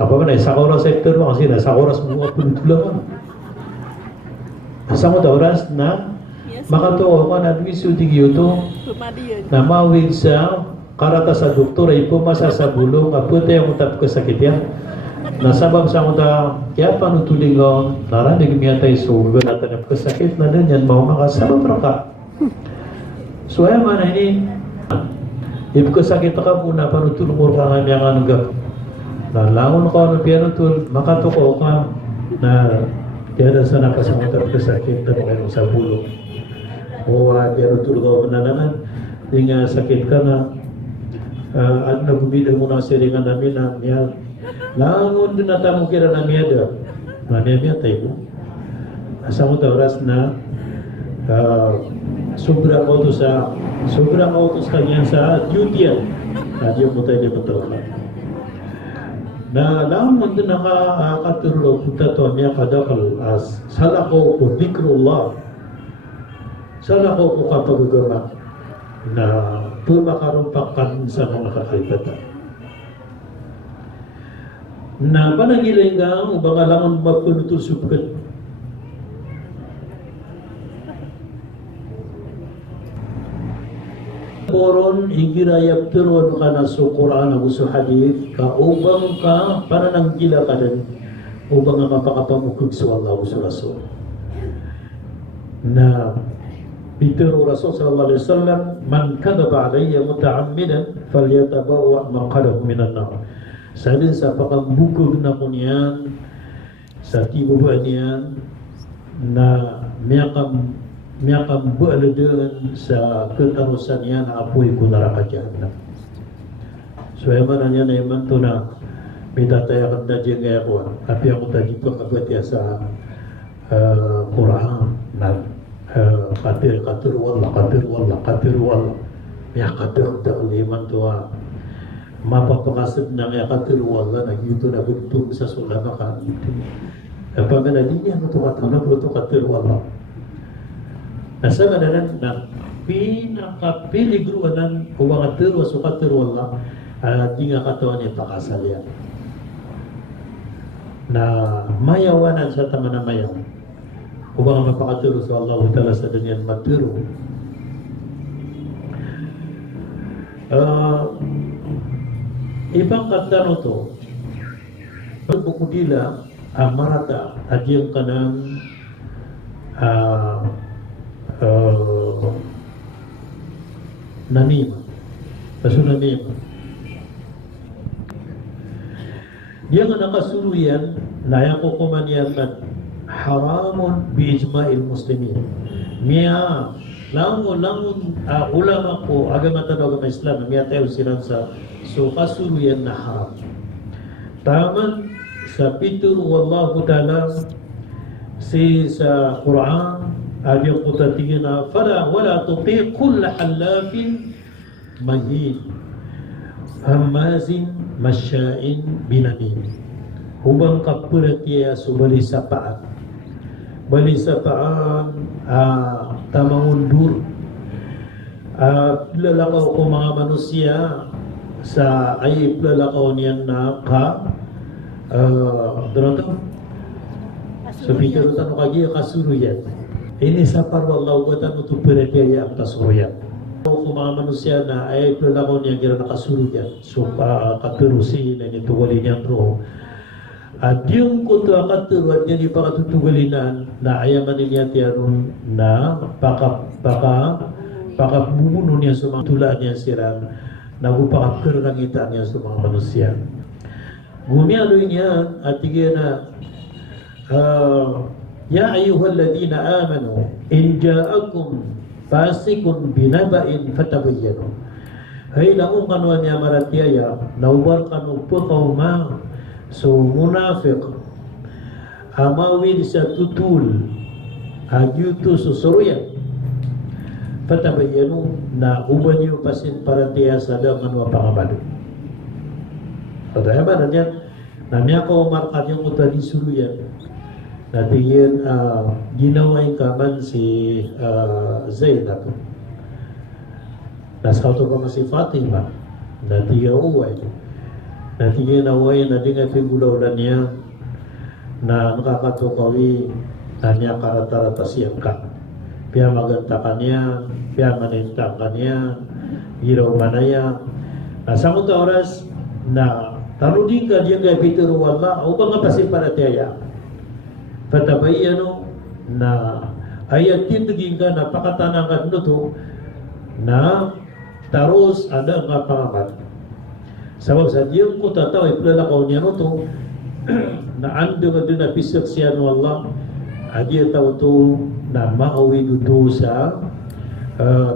apa ba na sa oras sektor mo kasi na sa oras mo panutulungan sa mga oras na makatuwa ko na adviso tigyo to na mawid sa karata sa doktor ay pumasa sa bulong kaputi ang utap kasakit yan. Nasabab sa mga kaya panutuling ko, naranig niya tayo sugo na tanap kasakit na din yan, mau makasabab ka. So ay man ini, if kasakit ka muna, panutulong mo ka nga niya nga nung gap. Nalangon ko ano pianutul, makatuko ka na kaya sa nakasamutan kasakit na mga sa bulong. O pianutul ko na naman, di nga sakit ka na, at nagumida mo na siringan namin na niya, langon din na tamo kira na miyada. Miyada tayo. Asa mo oras na sobrang autos kanya sa duty yan. Radyo mo tayo di patawag. Na langon din nakakatulog punta to niya kadakal as salako po dikrullah. Salako po kapagagama na pumakarumpakan sa mga kakaibatan. Na panagilay nga ubang alamon mapunutul sukat. Koron igirayap turon ka na sa Quran o sa hadith ka ubang ka para nang gila ka din ubang nga mapakapamukog sa Allah o sa Rasul. Na Bitiru Rasul sallallahu alaihi wasallam, man kadaba alayya muta'ammidan falyatabawa maqadahu minan nar. Sabi sa pakambukog na ko niyan sa tibubuan niyan na miyakam bualadan sa ketarusan niyan na apoy ko neraka jahanam. So yaman niya na yaman to na bitatayakan na diyan gaya ko. Tapi ako tadi ko kabatya sa Quran na qadir wallah ya qadir liman to mapapakasad na nga qadir wallah na gito na gudtong sa sulama ka ito. Apa na din yan to katana to qadir wallah. Nasa madalan na pinakapiligruan ng qadir wa qadir wallah di nga katawan ni pakasal yan. Na mayawanan sa tama na mayaw. Ubang mapakaturo sa Allah Ta'ala sa danyan maturo. Ibang kata no to, bukudila marata at yung kanang namima. Kaso namima. Dia nga nakasuluyan, naya ko kumanyan haramun biijma'il muslimin. Miya langon ulama ko agama tanong agama Islam miya tayo silang sa so kasuluyan na haram. Taman sa pitur wallahu ta'ala si sa Quran ayon ko tatingin na fala wala tuti kull halafin mahin hamazin masya'in binamin. Hubang kapuratiya subali sapaan. Bali sapaan tamang undur. Lalakaw ko mga manusia sa ay lalakaw niyan na doon to? So pikir tanong kagi kasuruyan. Ini sapar wallahu wa ta'ala tu peretiya ang kasuruyan. Kung mga manusia na ay lalakaw niyan kira nakasuruyan. So kapirusin na nituwali niyan ro. At yung kuto akaturuan niya di pakatutugalinan na ayaman niya tiyaron na bumuno niya sa mga tulaan niya siram na upakakirlangitan niya sa mga manusia. Gumiyaloy niya at tigyan na ya ayyuhalladhina amanu in ja'akum fasikun binaba'in fatabayyanu. Hay laong kanuan niya maratiyaya naubar kanu pakauma. So munafiq amawil sa tutul agyuto susuruyan patabayanu na uban yung pasin para tiya sa daman wa pangamado. Padaya ba na niyan na niya ko markat yung utali suruyan na tingin ginawa yung kaman si Zainab. Nasa auto ka si Fatima na tiya uway. Natingin na way na di nga pinggulaulan niya na nakakatukawi na niya karata-rata siyang ka. Piya maganta ka niya, piya maninta ka niya, Iraw manaya. Samot oras na tarudin ka diyan kay Peter wala o mga pasiparataya. Patabay ano na ayat tindagin ka napakatanang ka nuto na taros ada nga pangamat. Sabab sa diyan ko tataw iplalakaw niya nuto na ando nga doon na pisak siya no Allah adiya tao to na maawi duto sa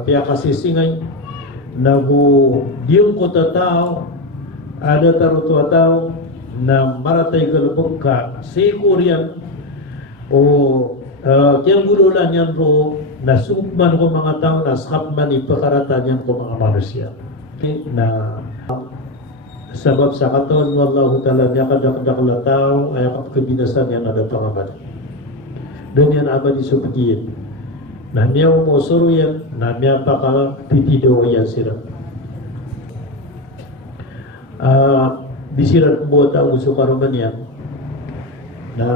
piya kasisingay na diyan ko tataw ada taruto tao na maratay galubog ka si Korean o kaya gurulan yan ro na sugman ko mga tao na sakman ipakaratan yan ko mga manusia na sabab sa katon wallahu ta'ala niya kadakdak tao ay kapagkabinasan yan na pangamal doon yan abadi subdiin na niya umusuro yan na niya pakapitido yan sila bisirat mo taong sukaruman yan na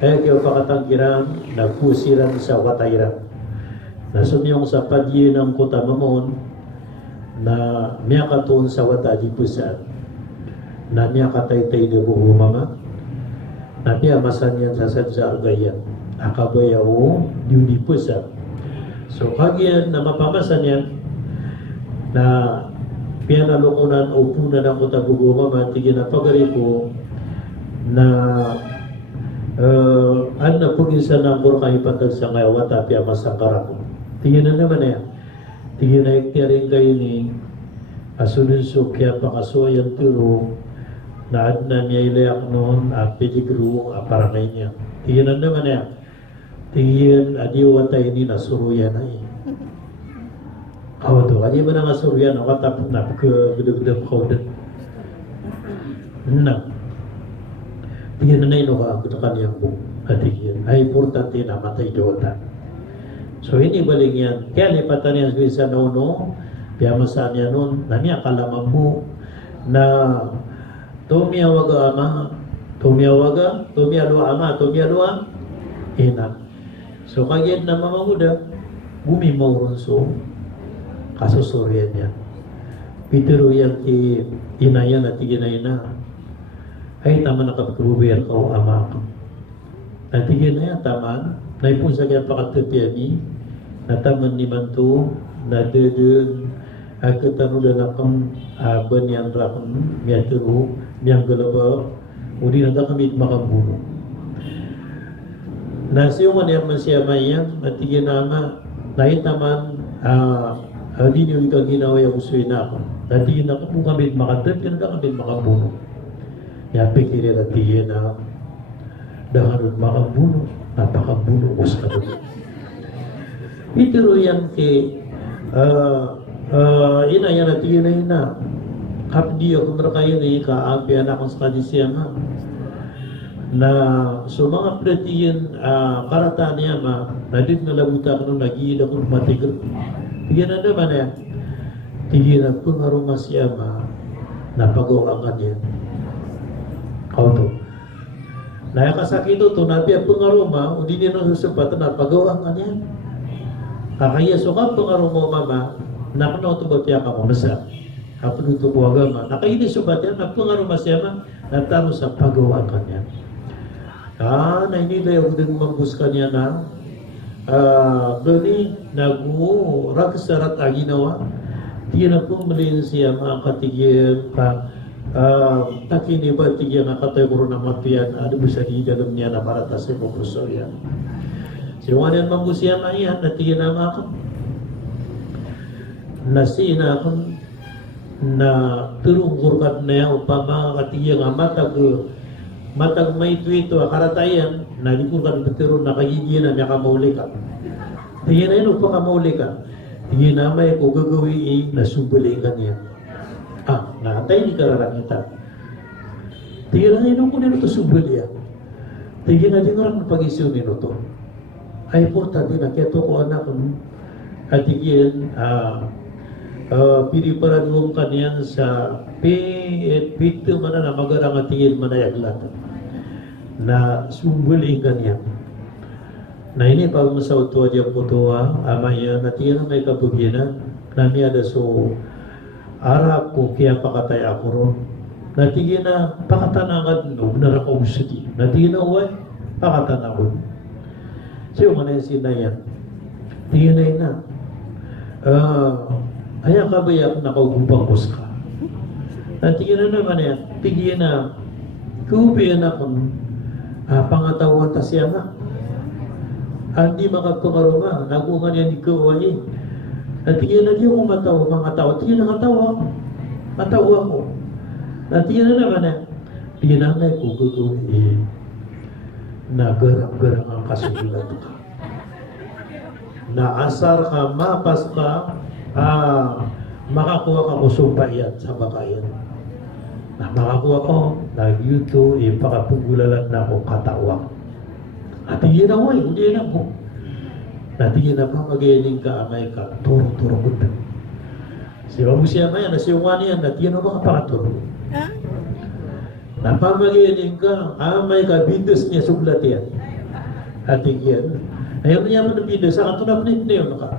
kayo pakatangkiran nagpusiran sa watayran na sumiyong sa padye ng kutamamon na miya katuon sa wata di pusan na miya kataytay na buhumama na miya masan yan sa sadza agayan akabayaw di pusan so kagyan na mapamasan yan na piya nalungunan o punan ang kutabuhumama tigin na pagari ko na na pag-isa ng burkay patag sa ngayawa tapi ang masangkara ko. Tingin na naman yan. Tingin na rin kayo ni asunin so kaya pakasuayan turo na adna niya ilayak noon pedigro parangay niya. Tingin na naman yan. Tingin adiwatay ni nasuruyan na eh. Kawa to. Adi ba na nasuruyan ako tapos na pagkagudagdag ko din. Na. Tingin na ino ka ang kaniyang katigyan. Ay importante na matay dota. So ini baling yan. Kaya lipatan yan sa nono, piyamasan yan nun, naniya kalaman mo na tumiyawaga ama, tumiyalua ina. So kagyan na mamaguda, gumimaw ron so, kasusuryan yan. Pitero yan ki inayan at tiginayin na. Ay tama na kapagkabubayan ka o ama ka. Natigyan na yan, taman. Naipun sa kaya pakatapiyani, na taman ni Manto, na dedun, katanulan akong banyan rakong miyaturo, miyang galaba, o di na kami makabuno. Nasi yung man siya mayan, natigyan na ama, naitaman, di niyo ikaw ginawa yung usuin na ako. Natigyan na kung kami makatap, yan na kami makabuno. Yapi kiri natigyan na dahanun makabuno, napakabuno ko sa doon. Itiro yan kay ina yan natigyan na ina. Kapdi ako narakayan eh, kaampian akong sa kadisya nga. Na so mga pretiyan karata niya ma, nadit na labuta ko nung nag-iila kong matigil. Tigyan na naman yan. Tigyan na pungarong siya ma, napagawa ka niya. Auto. Nakakasakito to nabi ang pangaroma, hindi niya nang susupatan na pagawang niya. Kaya so ka pangaroma mama, nakunaw to ba tiya ka mamasa? Kapag ito ko agama, nakainis subat yan, na pangaroma siya ma, natamo sa pagawang niya. Nainila yung din mambuska niya na, gani, nag-raksarat ang ginawa, di na pumalin siya mga katigil ka, taki ni ba tigyan nga katay kuro na matiyan ano bisa di dalam niya na para tasay mo puso yan si wanan mangusya nga yan natigyan na nga ako nasi na ako na turungkurkat na yan upang mga katigyan nga matag may tuwito karatayan na likurkan betero na kagigyan na niya kamauli ka tigyan na yun upang kamauli ka tigyan na may kung gagawin na subulingan yan natay ni kararangita. Tigyan na inong kunin ito subulya. Tigyan na din orang pag-isyo nino to. Ay importante na kaya to ko anak at tigyan piniparan mo kanyan sa pito man na magarang at tigyan manayaglat na sumbulin kanyan. Na ini pag masautuwa diya po to ama yan na tigyan na may kabugyanan niya da so arap ko kaya pakatay ako ron. Natigyan na pakatanangan no, narakaw sa di. Natigyan na uway, pakatanangan. Siya nga na yung sinayan. Tigyan na yun na. Ayaw ka ba yan nakaugupang ka? Natigyan na naman yan. Tigyan na. Kubiyan ako. Pangatawan ta siya na. Hindi makapungarunga. Nagungan yan ikaw ay. Natigyan na di ako matawa. Mga tao. Tigyan na katawa. Matawa ko. Natigyan na naman yan. Tigyan na nga ko gagawin. Nagarang-garang ang kasulat ka. Naasar ka, mapas ka, makakuha ka ko sumpayan sa bakayan. Na makakuha ko, nag-yuto, ipakapugulalan na ako katawang. Natigyan na ko hindi na ko. Natigyan na pa magaling ka, amay ka, turo-turo ko. Si Babu siya maya, nasiungan yan, natigyan na ba ka pakaturo? Napamagaling ka, amay ka, bidos niya suglat yan. Natigyan. Ayaw niya mo na bidos, sa katunap na yun ka.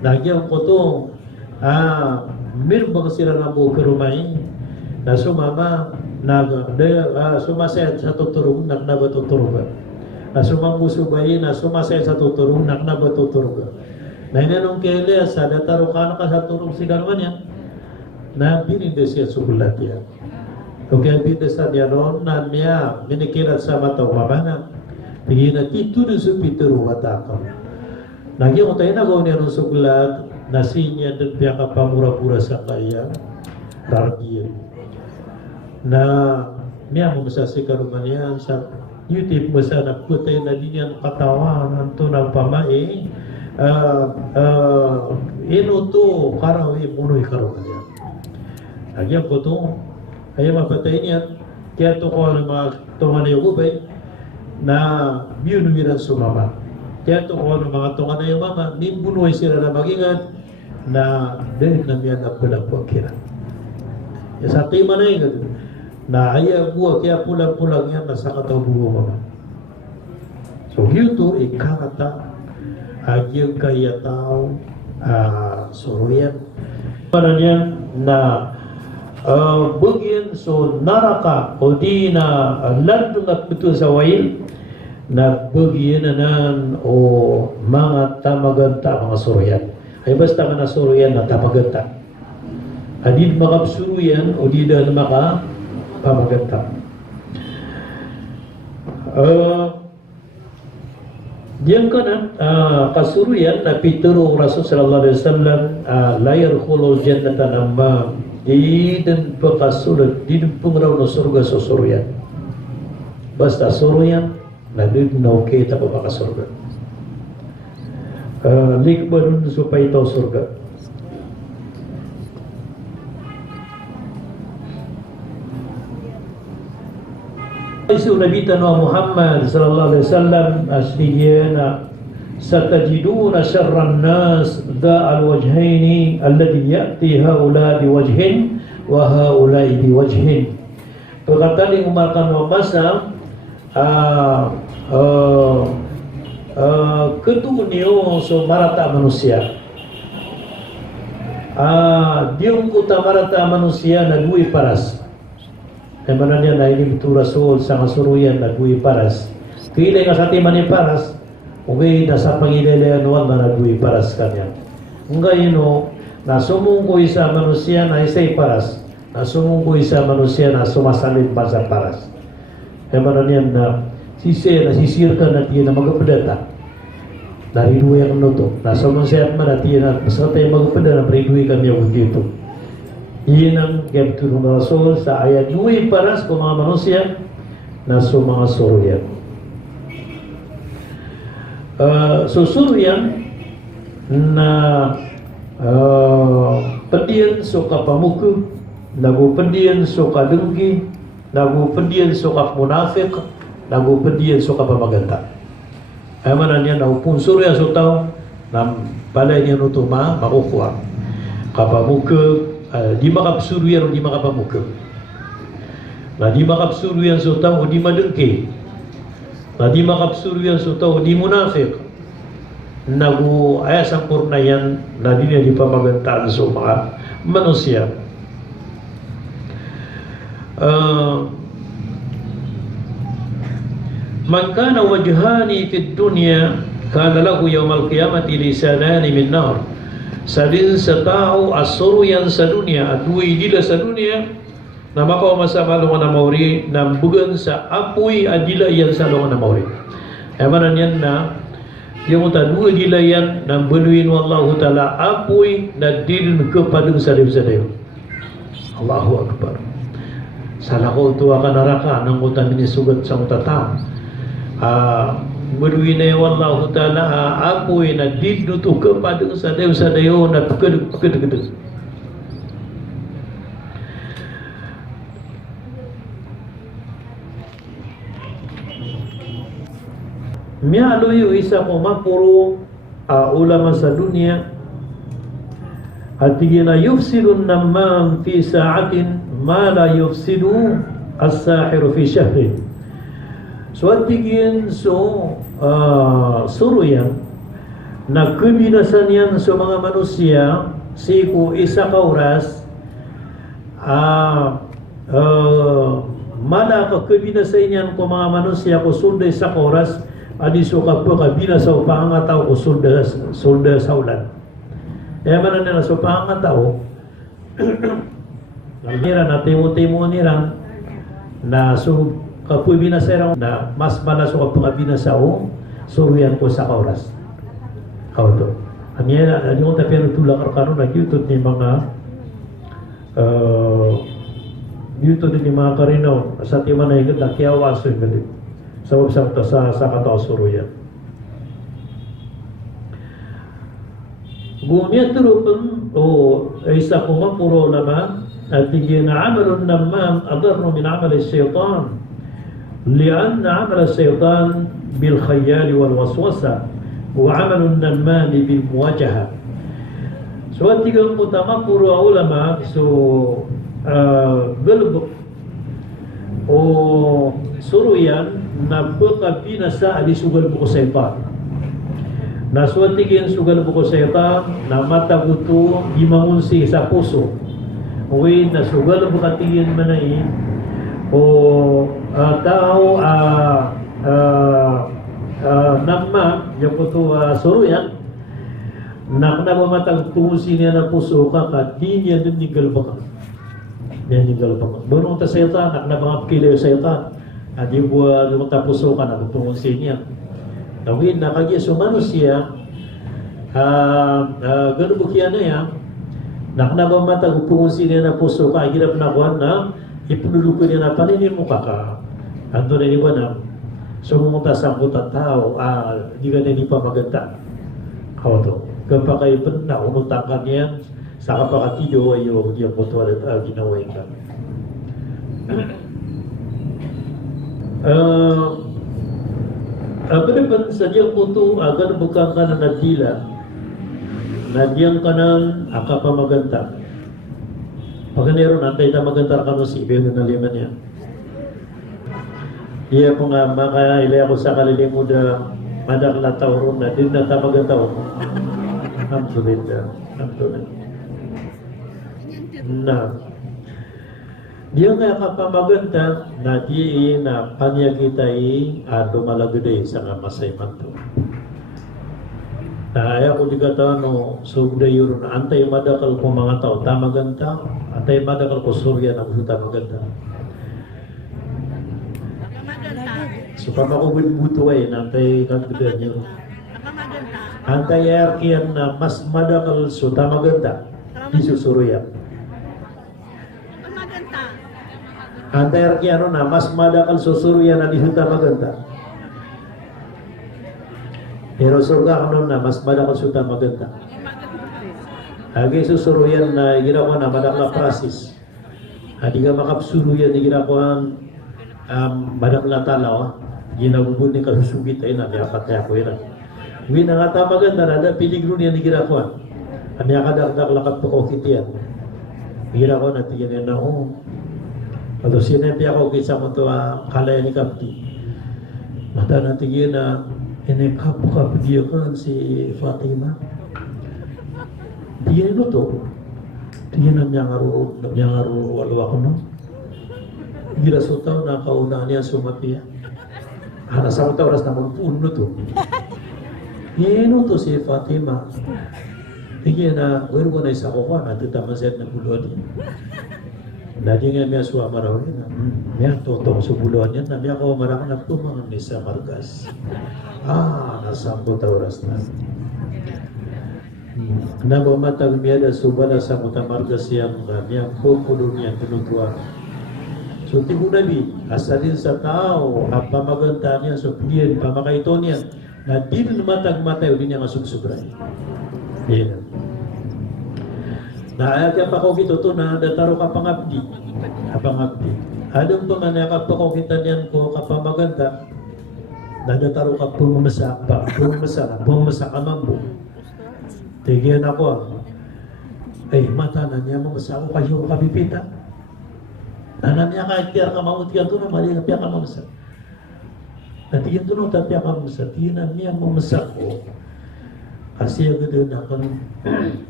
Nagyan ko to, meron ba sila na buka rumay na sumama, sumasayad sa tuturong, nagnabatuturo na sumamusubay, na sumasayad sa tuturong, nagnabatuturo na inanong kaya sa dataro ka na ka sa turong sigaruan yan, na binindos siya sugulat yan. Kaya bindasan niya ron, na niya minikirat sa mataw mabana, tingin na tito na supituro matakaw. Nagyan ko tayo na gawin niya ron sugulat, na sinya dan pihak pamura-pura sa kaya, rardiyan. Na niya mo sa sikaruman yan sa YouTube mo sa naputay na din yan katawan ang tunang pamay inuto karawi munoy karuman yan. Nagyan ko to ay mapatay niyan kaya to ko ang mga tungan na yung ubay na biunumiran sumama kaya to ko ang mga tungan na yung mama nimbunoy sila na magingat na dahil na miyan na pula po kira sa tima na yun na ayaw buwa kaya pulang-pulang yan nasa katabuho mama. So yuto ikarata agyang kaya tao soroyan para niyan na bagyan so naraka o di na landong at betul sa wail na bagyanan o mga tamaganta mga soroyan ay basta ka na soroyan na tamaganta adid makapsuruyan o di na maka pamaganta. Diyan ka na kasuruyan na pituro Rasul sallallahu alaihi wasallam la yarkhulul jannata amma di dan pakasulat di dan pengraw na surga sa suruyan. Basta suruyan na din na okay ta pa surga. Likban supaya ito surga. Isu Nabi Tanwa Muhammad sallallahu alaihi wasallam asliyan satajiduna syarran nas dha alwajhaini alladhi ya'ti haula biwajhin wa haula biwajhin. Perkataan yang umarkan masa ketunio so marata manusia. Diung kuta marata manusia na dui paras. Kaya niya na ini betul Rasul sa kasuruyan nagui paras. Kailan ka sa timan ni paras, ugay nasa pangilalayan naman na nagui paras kanya. Ngayon na sumungkoy sa manusia na isa'y paras, na sumungkoy sa manusia na sumasalin pa sa paras. Kaya niya na sisir ka na tiyan na magapedata. Nariduwi ang nuto. Nasa manusia man na tiyan na sa tayo magapedata na pariduwi kami ang dito. Iyan ang gabtulong ng Rasul sa ayat 2 paras kung mga manusia na sa mga suruyan. So suruyan na pedian so kapamuku, lagu pedian so kadengki, lagu pedian so munafik, lagu pedian so kapamaganda. Ay manan niya na upun surya so tao na palay niya nutuma makukuha kapamuku. Di makapsuruyan o di makapamuka. Na di makapsuruyan so tao o di madengki. Na di makapsuruyan so tao o di munafik. ay sampurnayan na di pamagantaan sa mga manusia. Man kana wajhani fid dunya kana lahu yawmal qiyamati lisanani min nar. Sadin sa tao asuruyan sa dunia at duwi dila sa dunia na mapamasa malungan na mauri na bugan sa apoy adila yan sa lungan na mauri. Emanan yan na yung tadua dila yan na benuin wallahu ta'ala apoy na din kepada sa Dewa. Allahu Akbar. Salah ko tuwa ka naraka ng utan ni sugat sa utatang. Benuin na wallahu ta'ala apoy na din to kepada sa Dewa na peked. Mialuyo isa ko mapuro ulama sa dunia at tigina yufsidun namam fi sa'atin ma la yufsidu as-sahiru fi syahrin. So at tigin suruyan na kebinasan yan sa mga manusia siku isa ka oras mana ka kebinasan yan ko mga manusia ko sunday sa oras adi suka pagkabina sa upangataw o solda sa ulan. Kaya man nila sa upangataw, nalira na timo-timo nila na so kapoy binasera na mas malas o pagkabina sa suruyan ko sa kauras. Kauto. Amiya na yung tapi ang tulak karon na YouTube ni mga YouTube ni mga karinaw sa timan na higit na kiyawaso yung galit. Sa kata suruyan. Gumya turupun isa kuma puro lama at tigina amalun namam adarnu min amal syaitan lian amal syaitan bil khayal wal waswasa wa amalun namam bil muwajaha. So at tigang utama puro ulama galbuk suruyan na pagkabinasa adi sugal buko syaitan. Na suwatigin sugal buko syaitan na mataguto imangunsi sa puso. Uwi na sugal buko tingin manay tao nama yung puto suruyan na nabamatag tumusin niya na puso ka di niya din nigal baka. Yan nigal baka. Bunong ta syaitan naknabangap kilayo syaitan. Adi buat matapuso ka na tumusin niya. Tawin na kaya sa manusia ganun bukiyan na yan naknabamatag tumusin niya na puso ka hirap na kuhan na ipinuluko niya na paninin mo ka ando na iba na sumunta sa kutat tao di ka na pa maganda kawa to kapag kayo na umutakan niya sa kapakatido ay yung puto at ginawa ka. Apa sadyang puto agan bukan ka na nadila nadyang ka ng akapamaganta pagkanero nantay na maganta ka no si Ibeo na liman yan iya po nga makailay ako sa kalilimuda madakla tauron na din na tamaganta ko Alhamdulillah na dia nga kapamaganta na di na panya kita dumalagday sa nga masayman to.Aya ko digata no subda yun antay madakal ko mga tao tamaganta antay madakal ko surya na gusto tamaganta. Supaya ko buto ay antay kagda niyo. Antay arkian na mas madakal so tamaganta di susurya. Antay arkiano na mas madakal susuruyan na dihuta maganda. Pero surga kanon na mas madakal suta maganda. Agi susuruyan na ginawa na madakla prasis. Adi ka makapsuruyan na ginawa madakla talaw. Ginagubun ni kasusugit ay na niyakat niya ko yun. Win nga ta maganda na da piligro niya ni ginawa. Ani akadakdak lakat po kokit yan. Ginawa na tiyan na atau sinabi ako kisa mo to kalaya ni Kapti. Mata natigyan na Ini kapkap dia kan si Fatima. Dia itu tuh, dia nanyangaru walau ako no. Gira sutaw na kauna niya sumapia. Anak sa tahu ras namun puno tuh. Ini tuh si Fatima. Dia na baru na isa ko na tetaman set na bulod. Dadi nga miya suwa maraw na. Miya totoo sa bulod niya na miya ko marang na tumang ni sa Margas. Nasampo oras na. Nabamatag miya da subala sa Margas yang miya populo niya tinutuwa. So tibo nabi, asalin sa tao, pamaganta niya, so piyan, pamakaito niya, na di na matag-matay, hindi niya masugsubray. Yan. Naayag pa ko kito to na dataro ka pangabdi. Adong pa man yakap pa ko kita niyan ko kapamaganda. Nadataro ka pumasa ka mambo. Tigyan ako. Ay mata na niya mamasa ako kayo kapipita. Nanam niya ka tiar ka mamut ka to na mali ka piya ka mamasa. Natigyan to no tapya ka mamasa. Tigyan niya mamasa ko. Kasi agad na kan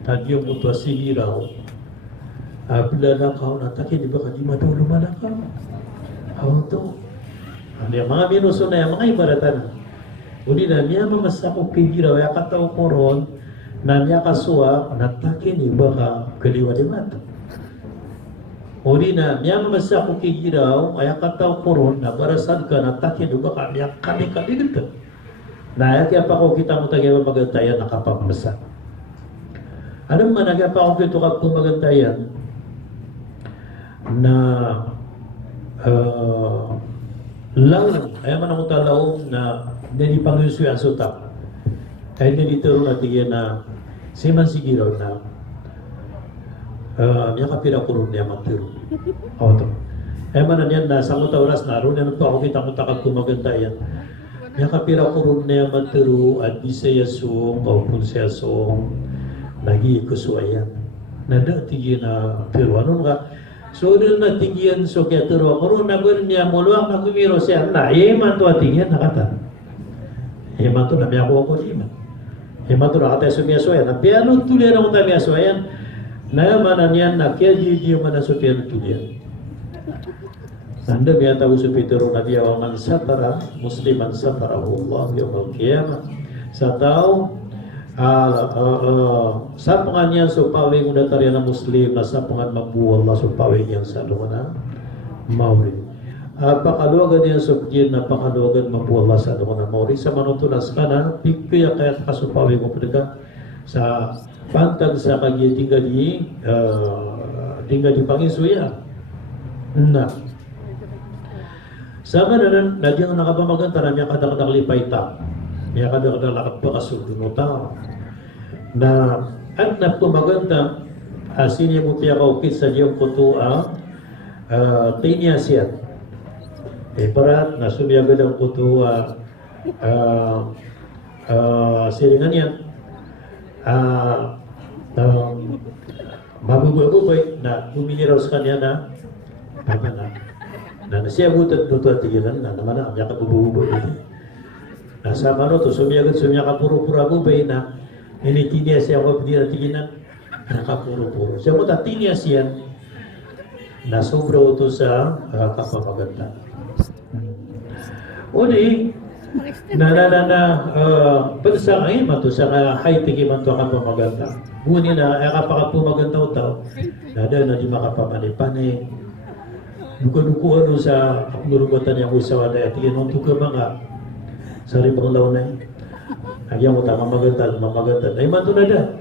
tagyo mo to sigiraw. Bila lang kao na taki di ba kadi matulo malaka. Aw to. Ano mga minuso na yung mga ibaratan. Uli na niya mamasako kigiraw ya kataw koron na niya kasuwa na taki ni ba ka kaliwa di mata. Uli na niya mamasako kigiraw ay kataw koron na barasan ka na taki ni ba ka niya kami dito. Na kaya pa ko kita mo tagay magantayan nakapamasa. Ano man nagaya pa ko kito kag magantayan na lang ay man ang talaong na hindi pangyusuy ang sutak. Kaya dito rin natin na siman sigiraw na niya kapira ko rin niya matiro. Ay man yan na sa mga oras na rin yan pa ako kita mo takag kumagantayan. Nakapira ko rin na matiro at di sa yasong, kaupun sa yasong, nagi kusuayan. Nadatigyan na pero ano nga, so doon natigyan so kaya tiro ako rin na gano'n niya muluang na kumiro siya na, man to atigyan nakata. Man to na may ako iman. Man to nakata sumiyasoyan. Na piano tulian ako tayo miyasoyan. Na manan yan na kaya jijiyo man na so piano tulian. Anda biya tahu supitero nabi awangan satara musliman satara Allah yaumul qiyamah. Sa tao sa panganyan so pawing unatarya na muslim na sa pangan mabu Allah so pawing yang sa na mauri. Pakaluwagan yan so pagyan na pakaluwagan mabu Allah sa na mauri sa manutunas ka na pigkaya kaya kasupawing mo pagka sa pantag sa kagya tingga di pangisuya na sama na nagyang nakapamaganta na niya kadang-kadang lipay ta. Niya kadang-kadang nakapakasuldo no tao. Na at napamaganta sinya mo piya kaukit sa diyang kutua tinya siya. Parat na sumiyagad ang kutua siringan niya mabubay na bumili raw sa kanya na pagana. Na siya butat butat tigilan na naman ang yaka bububo ito. Nasa mano to sumiyagad sumiyaka puro-puro bubay na initinya siya ko pidira tigilan nakapuro-puro. Siya mo tatinya siya na sobra ito sa kapamaganda. Uli pada sa ngayon man to sa high tigi man to kapamaganda. Buni na kapakapumaganda ito na dahil na di makapamanipani. Duka-duka ano sa nurugatan yang usawa na ito yun untuk ke mga saribang law na yun. Nagyang mo tama mamagatan. Ay man ito na da.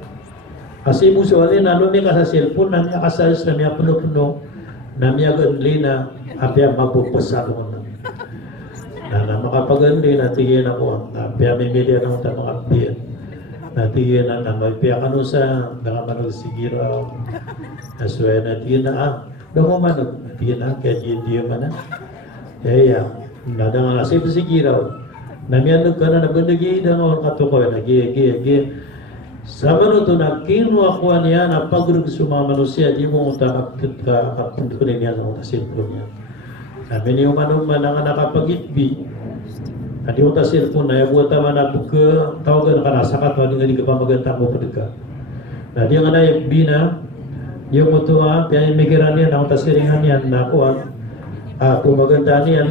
Kasi mo suwalin na may ka sa cellphone na niya kasalis na niya puno-puno na niya ganli na apya magpupasa ko na. Na makapaganli na tigyan ako na apya may media ng tamang apya. Na tigyan na magpya ka no sa nakamanol sigira. Aswaya na tigyan na Doko man tigyan na kaya dia mana. Ya nadang asip sigiraw. Namian ka na nabundagi dan orang katuko na gi. Sama no to na kinwa ko niya na pagrug sa mga manusia di mo utak ka kapuntunin niya sa utak simplo niya. Sabi niyo man nga nakapagitbi. Adi mo ta cellphone na buat tama na buka tawagan ka na sakat wa dengan di pamaganta mo pedeka. Nah dia nga na bina dia mo tuwa pian mikiran niya na ta siringan niya na kuan pamaganta niya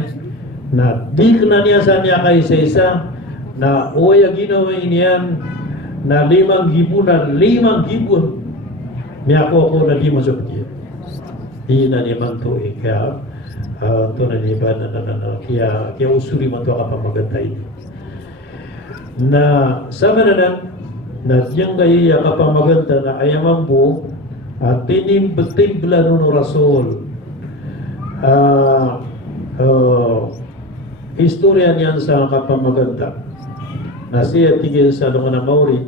na di kena niya sa niya kay isa na oya ginawa niyan na 5,000 na 5,000 niya ako na di masuk dia. Di na niya man to kaya ito na niya ba na kaya usuri man to ka pamaganta ini. Na sama na diyang gaya ka pamaganta na ayaman po tinim betim belanu rasul istorya niyan sa kapamaganda na siya tigil sa lungan na Maori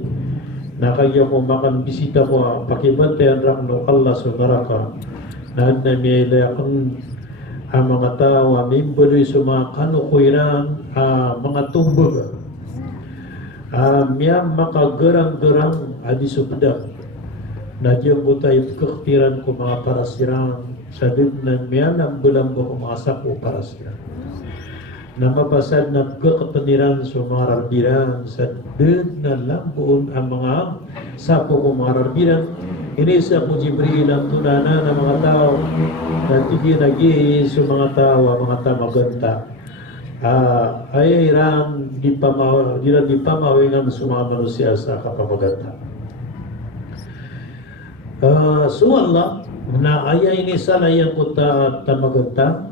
na kaya ko makan bisita ko pakibantayan rakno Allah subaraka na namiyala akong ang mga tao mimbuloy sa mga kanukuiran mga tumbog miyam makagerang-gerang adi subdak na diyang butay kektiran ko mga parasirang sa dibnan miyan ang bulang ko mga sapo parasirang na mapasad na keketeniran sa mga rarbiran sa dibnan lang buon ang mga sapo ko mga rarbiran ini sa po Jibril ang tunana ng mga tao na tigi nagi sa mga tao mga tamaganta ay irang dipamawingan sa mga manusia sa kapamaganta. So Allah na ayay ini sana yang kota tamaganta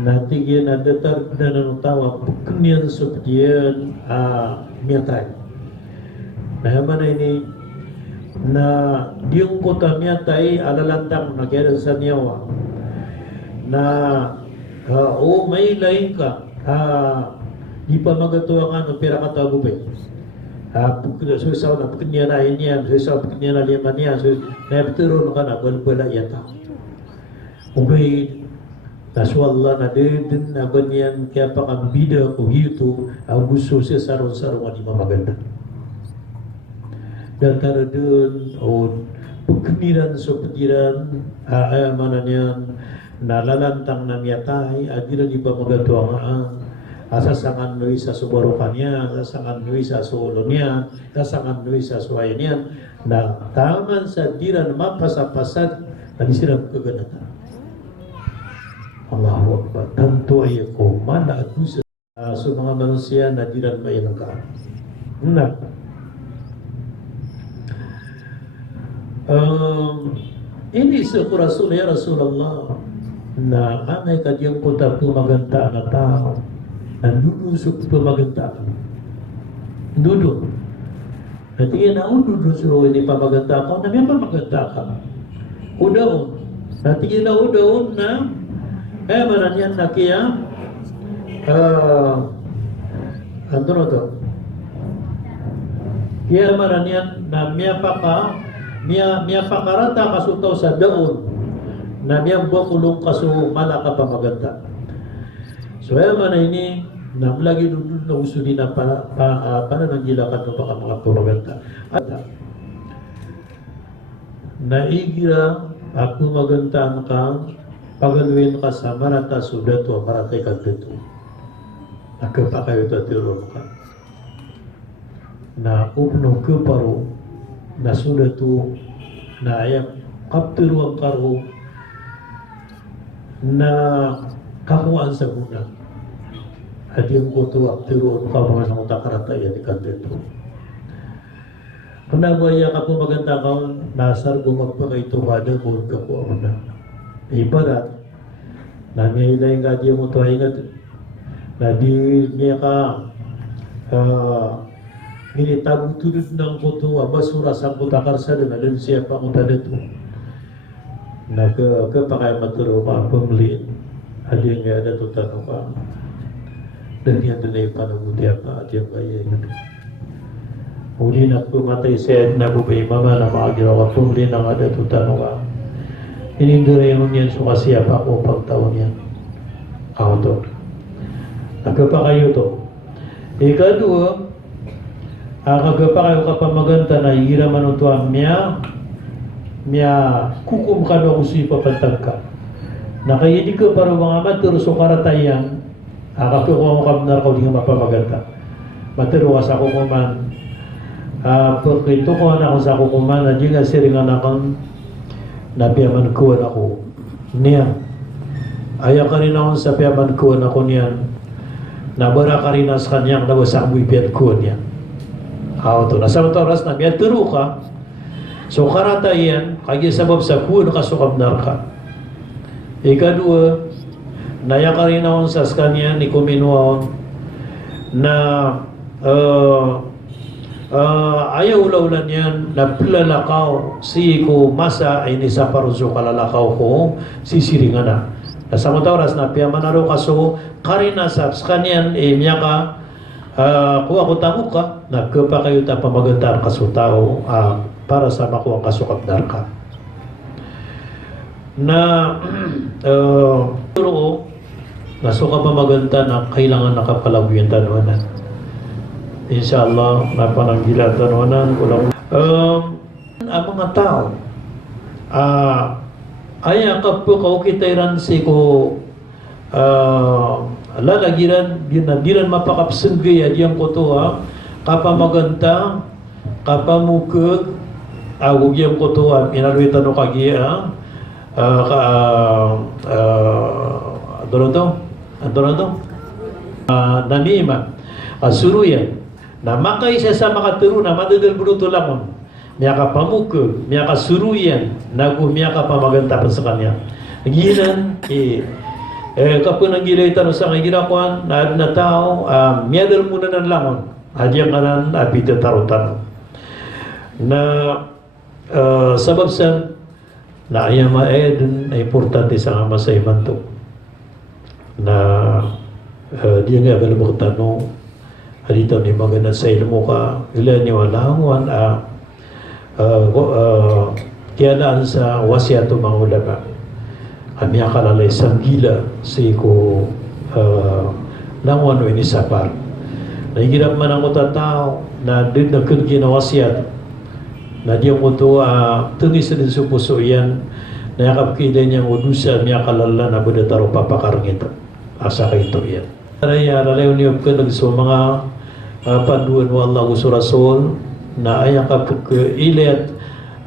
na tigyan na datar na nanutawa pagkanyan sa pagyan miyatay na mana ini na diyong kota miyatay alalantang nagyaran sa niyawa na may lain ka di pa magatuwa nga pera katagubay susah na pagkanya na yan susah pagkanya na liman yan na betul ka na balbala yata ubay naswallah na din na banyan kaya pa kang bida ko hito ang gusto siya sarong-sarong di mamaganda dan tara dun o pagkaniran sa patiran ayamanan yan nalalantang na miyatay adira di pa magatuwa nga asasangan nui sa subarukan niya, asasangan nui sa sulo niya, asasangan nui sa suwayan niya, na taman sa diran mapasapasad na disirang kaganatan. Allahu Akbar. Tanto ay ko mana at pusa sa mga manusia na diran mayan ka. Ini sa Rasul ya Rasulullah na anay kadiyang punta pumaganda na tao nandudusok pamaganta duduk nanti na dudusok ini pamaganta ko na may pamaganta ka udaon nanti na udaon na maran yan na kaya ano na to kaya maran yan na miya pakarata kasutaw sa daon na miya bukulong kaso malaka pamaganta. So mana ini nam lagi dulu na usuli na para nanggilakan ng baka mga pamaganta. At naigira ako magantaan ka pagaluin ka sa marata sudah to marata ikagdito. Nakapakayo to tiro ka. Na upno ke paro na sudah to na ayak kaptiro ang karo na kakuan sa guna. Adiyang ko to aktiron ka mga sa utakarata yan ikagdito. Panabaya ka po maganda ka nasar bumagpakaito kada kung ka po ako na. Ibarat na ngayon nga di mo to ingat na di niya ka minitagutulod ng kutuwa basura sa kutakarsa na dun siya pa kung dito na kapakay maturo pa pumliin adiyang nga na tutano pa dan yan doon ay panabuti apa adiyang kaya yun uli na pumatay sa na bubay mama na makagiraw ka pumli na nga na tutano ka ininduray mo niyan so kasi apa ko pagtawon yan ako to nagkapakayo to ikadua kagapakayo ka pamaganta na hiraman ito miya kukum ka na usi papantag ka nakayidi ka para mga matur so karatayan Kakukuha mo kabnar ko, di nga mapamaganda. Matiro ka sa kukuman. Pagkito ko na ako sa kukuman, na di nga siringan akong napiyaman kuwan ako. Niyan. Ayaw ka rin ako sa piyaman kuwan ako niyan. Nabara ka rin sa kanyang nawasak mo ipiyan kuwan niyan. Ito. Nasa mga oras na miyan tiro ka. So karata yan, kaya sabab sa kuwan ka sukabnar ka. Ikadua, naya ka rin ako sa kanya ni kuminuaon na ayaw ulaulan yan na pilalakaw si ko masa ay nisa paruso kalalakaw ko sisiringan na. Nasa mga oras na piyamanaro kaso karina sa kanyan miyaka kuha ko tamo ka nagkapa kayo ta pamagantar kaso tao para sa makuha kasukabdar ka. Na pero nasuka pa maganda na kailangan nakapalago yung tanwanan. Inshallah, napananggilan tanwanan. Ang mga tao, ay kapag kitairan si ko lalagiran, diran mapakapsenggay at yung kutuha, kapamaganda, kapamukag, awag yung kutuha, inalwitan o kagiya, namima suruyan na makay siya sa makaturo na madadal bruto lamon miya ka pamukog, miya ka suruyan miya ka pamaganda pa sa kanya ginan kapag nagilay tanong sa kagirakuan na tao miya dal muna ng lamon adyang kanan apita tarutan na sabab sa na ayaw maedun ay importante sa nga sa iman to na di nga alam mo tanong halito ni maganda sa ilmo ka ilan ni walanguan kaya naan sa wasya to mga ulama kami akalalay sang gila si ko languan o inisapar nahigirap man ang tao na din na kung ginawasya na diyan ko to tungis din sa puso yan na yakapkida niyang udusa niya kalala na buda taro papakarangit asa kayo ito yan ralayo niyo ka nagso mga panduan mo Allah gusto Rasul na ay kapag-ilet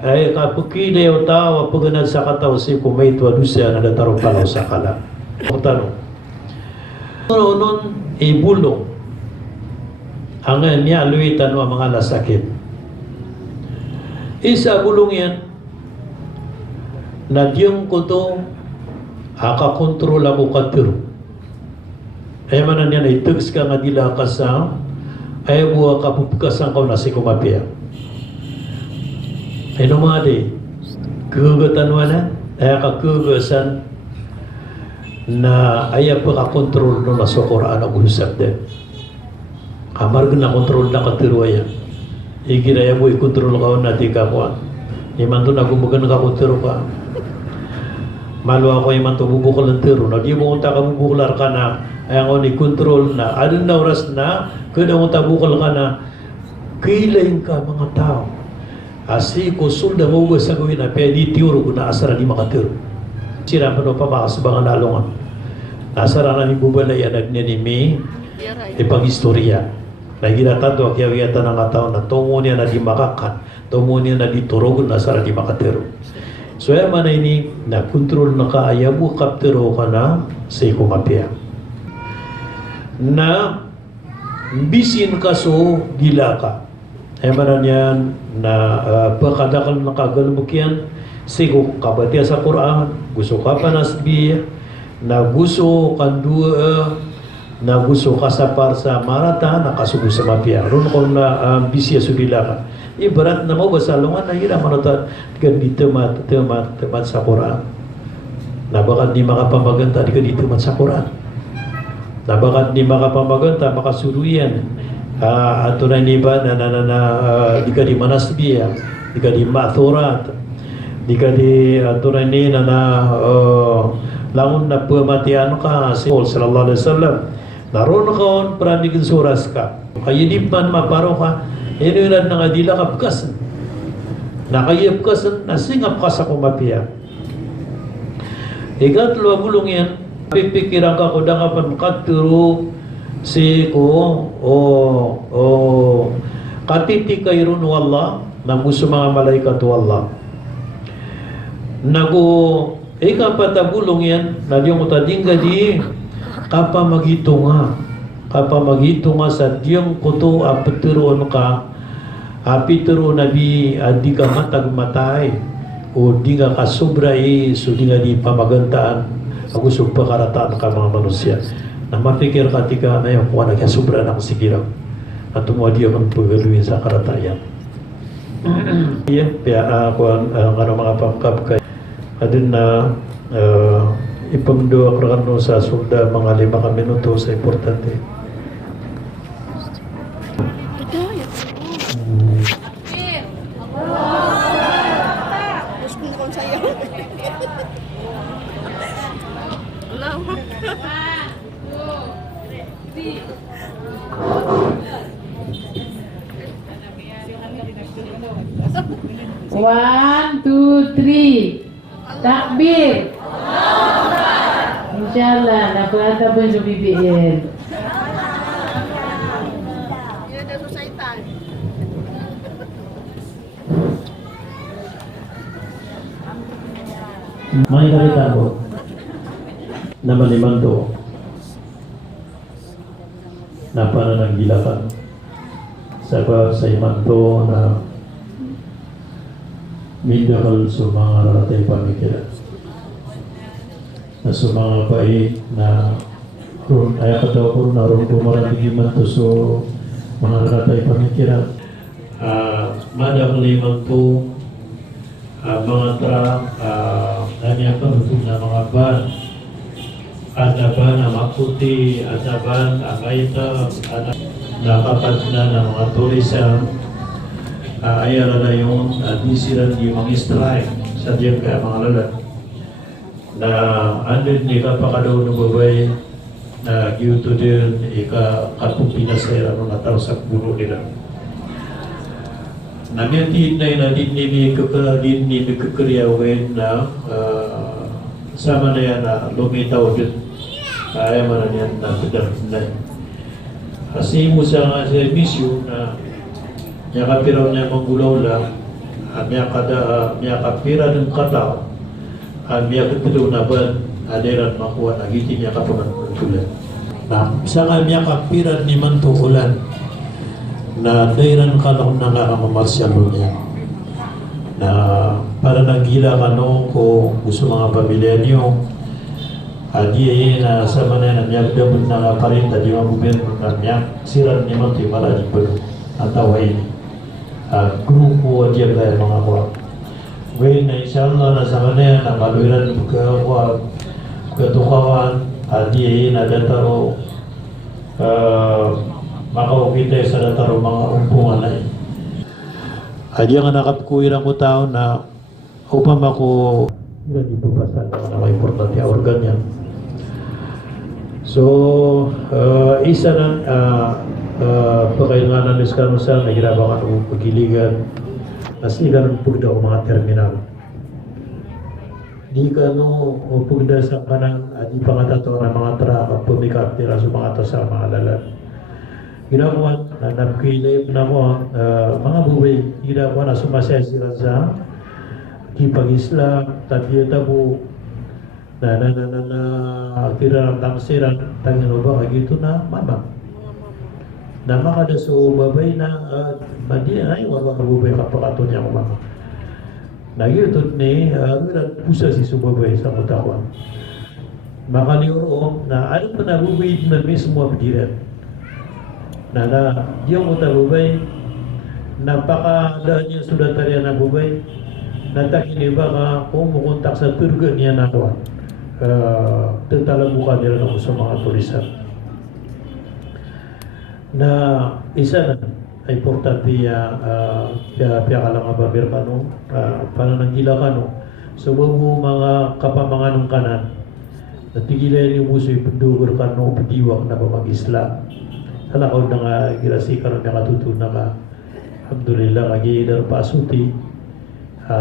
ay kapag-ilay o tao pagganad sa kataw si kumay ito adusa na dataro palaw sa kala o tanong noon ibulong ang niya aluitan mo mga lasakit isa bulong yan na diyong ko to akakontrol mo katiro ay manan yan ay tugs ka nga dila ka sa ay buwa ka pupukasan ka na si kumapia ay numade kugatan mo na ay kakugasan na ay pakakontrol no na sa Quran ang usap din kamarga na kontrol na katiro yan igiraya mo ikontrol ka natin ka kuhan iman to nagumugan ka kontrol ka malwa ko iman to bubukol ng tiro na di mo unta ka bubukular ka na ay ang ikontrol na adun na oras na kada mo tabukol ka na kilayin ka mga tao asi ko sulda mo ba sa gawin na pwede tiro kung naasara di makatiro sira pa no pamakas ba nga nalungan nasara na ni bubalay anag niya ni may ipag-istorya lagi na tanto akiawiyata ng tao na tungo niya na di makakan tungo niya na di turog na sara di makatiro so yan man ini na kontrol na kaayabu kaptiro ka na sa ikumapia na bisin ka so gila ka ay manan yan na pagkadakal na kagalmuk yan sigo kabatiya sa Quran gusto ka pa nasbiya na gusto kandua na gusto ka sa par sa marata nakasugo sa mapia ron ko na bisya so gila ka ibarat na mo basalungan na hira marata di temat sa Quran na bakit di makapamaganta di ka di temat sa Quran na bakit di makapamaganta makasuruyan ato na iba na di ka di manasbiya di ka di mathurat di ka di ato na langon na pamatian ka si Paul sallallahu alaihi wasallam naroon kaon paramigin suras ka kaya di man maparo ka inulan na nga dila ka bukasan nakayap ka nasingap ka sa kumapia ikatlo bulong yan pipikiran ka ko da kapan katuro si ko o katiti kayrun wala na muso mga malaikat wala nago ikapatabulong yan na diyong utading gadi kapamagitunga sa diyong kuto apetiroon ka apitiro nabi di ka matagmatay o di ka kasubray so di nga di pamagantaan agusog pakarataan ka mga manusia na mapikir ka tika na yung kuha nagkasubra ng sigiraw at tumuha di ang pagaluin sa karatayan kaya ako ang mga pangkap kay adin na ipamduwa ko sa sunda mga 5 minuto sa importante. One, two, three. Takbir. Insyaallah, napakata po sa BBL. May nakita ko na malimanto na panananggilakan sa imanto na midakal sa mga raratay pamikiran na sa mga baik na ay katawa ko na rin pumaragin man to so mga raratay pamikiran madakal imanto mga tra nanyakan na mga ban adaban ang maputi adaban ang maita nakapad na ng mga tulisan ayara na yung disiran di mga strike sa diyan kaya mga lalat na andun ni kapakadaw ng babay na giyuto din ikakapong pinasayra mga tao sa puno nila namiyatiin na din ni kekeriawen na sama na yan na lumitaw din kaya man yan na pedarnay kasi mo sa servisyo na niya kapiraw niya manggulaw lang niya kapira ng kataw niya kapiraw na ba aderan makuha na giti niya kapamantulan na sa nga niya kapira ni mantukulan na dairan ka lang na nga mamasyalo niya na para nagila ka no kung gusto mga pamilya niyo adi na sa manay na niya dabon na nga parin tadi mga gobyerno na niya siran ni Manti para di pala ataway ni grupo diya kaya mga kuwa ngayon na inshallah na sa manay na maluiran kuwa katukawan adi na dataro makaukita sa dataro mga umpungan na yun. Adi ang nakapkuirang ko tao na upang ako hindi po pasan na mga importante organ yan. So, isa ng pakailangan ng iskanusan na ginawa ka ng pagiligan na sila ng pugda o mga terminal. Di ka no pugda sa kanang di pangatato ng mga traka pumikap nila sa mga to sa mga lalat. Ginawa na napilip na mo mga buhay ginawa na sumasaya sila sa kipag-Islam tabiyo tabo na kira ng tangsiran tangin ba kagito na mama na makada so babay na madi ay wala ka bubay kapakato niya mama nagyutot ni pusa si subabay sa mutawan makaliuro na ano pa na bubay na mismo abdiran na yung utabubay napakadaan niya sudah tarian na bubay natakini ba ka kung mukontak sa turga niya na kawan tatalabukan nila ng sa mga tulisan na isa na importante kaya ka lang ababir ka no panananggila ka no so bago mga kapamanganong kanan natigilan yung muso ipundugur ka no padiwak na pa mag-Islam halakaw na nga girasi ka na katutun na ka alhamdulillah kagidar pasuti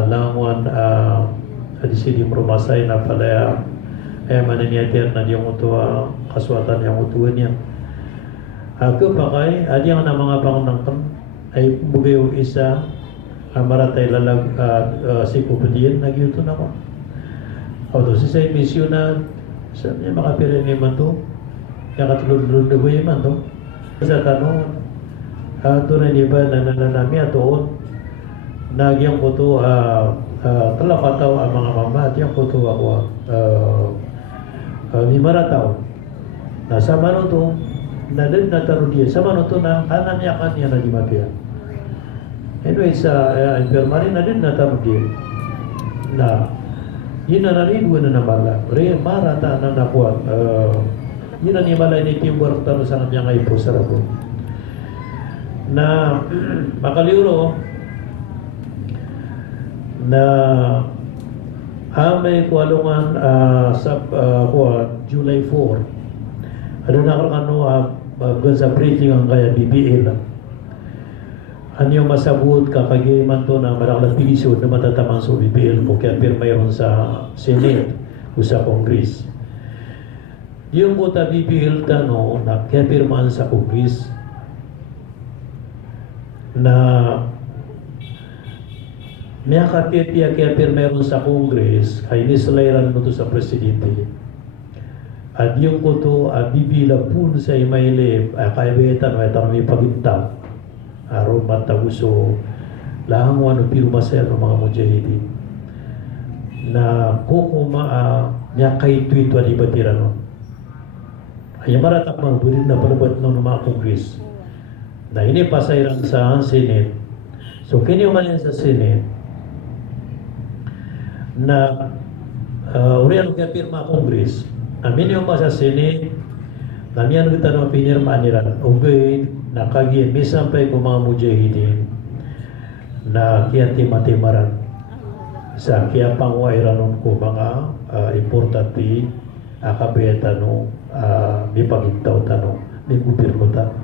languan adisidi merumasay na palaya maniniatir na diyang utua kaswatan yang utuan niya. Ako pakai adi yang na mga pangunangkan ay bugayo isa maratay lalag si kupadiyan nagyuto na ko. Auto si say misyonan sa niya makapira ni man to. Yang katulad-tulad na buhay man to. Sa tanong ito na niya ba nananami atoon nagyang ko to talapataw ang mga mama at yung ko to ako 5 taon. Nasa mano to nadin na taro dia sa mano to na kanan niya kanya nagimapia. Anyway, sa infirmary na din nataro dia na yun na nalidwa na namala marata na nakuha yun na nimala ni teamwork taro sa kanya ngayon po sa rabo na makaliuro na may kualungan sa July 4 ano na sa briefing ang kaya BBL Anyo masabot kakagay man to na malakalang pilisod na matatamang sa BBL mo kaya mayroon sa Senate o sa Congress. Yung po ta BBL tano na kaya pirmaan sa Congress na may kapit kaya mayroon sa Congress ay nisalairan mo to sa Presidente. At yung po to BBL pun sa imayle kaya betan o itang may pagintam aron mataguso lahang wano pirumasel ng mga mujahidin na kukuma niya kay tweet wali batira nun ay maratak mga burin na palabat ng mga Congress na ini pasayran sa Senate. So kini umalin sa Senate na uriyan kaya pirma Congress amin yung sa Senate namiyan kita ng pinirmaan nila okay nakagin may sampay ko mga mujahidin na kaya timatimaran sa kaya pangwairan ko mga importante akabeta no may pagintaw tanong may gubirno tanong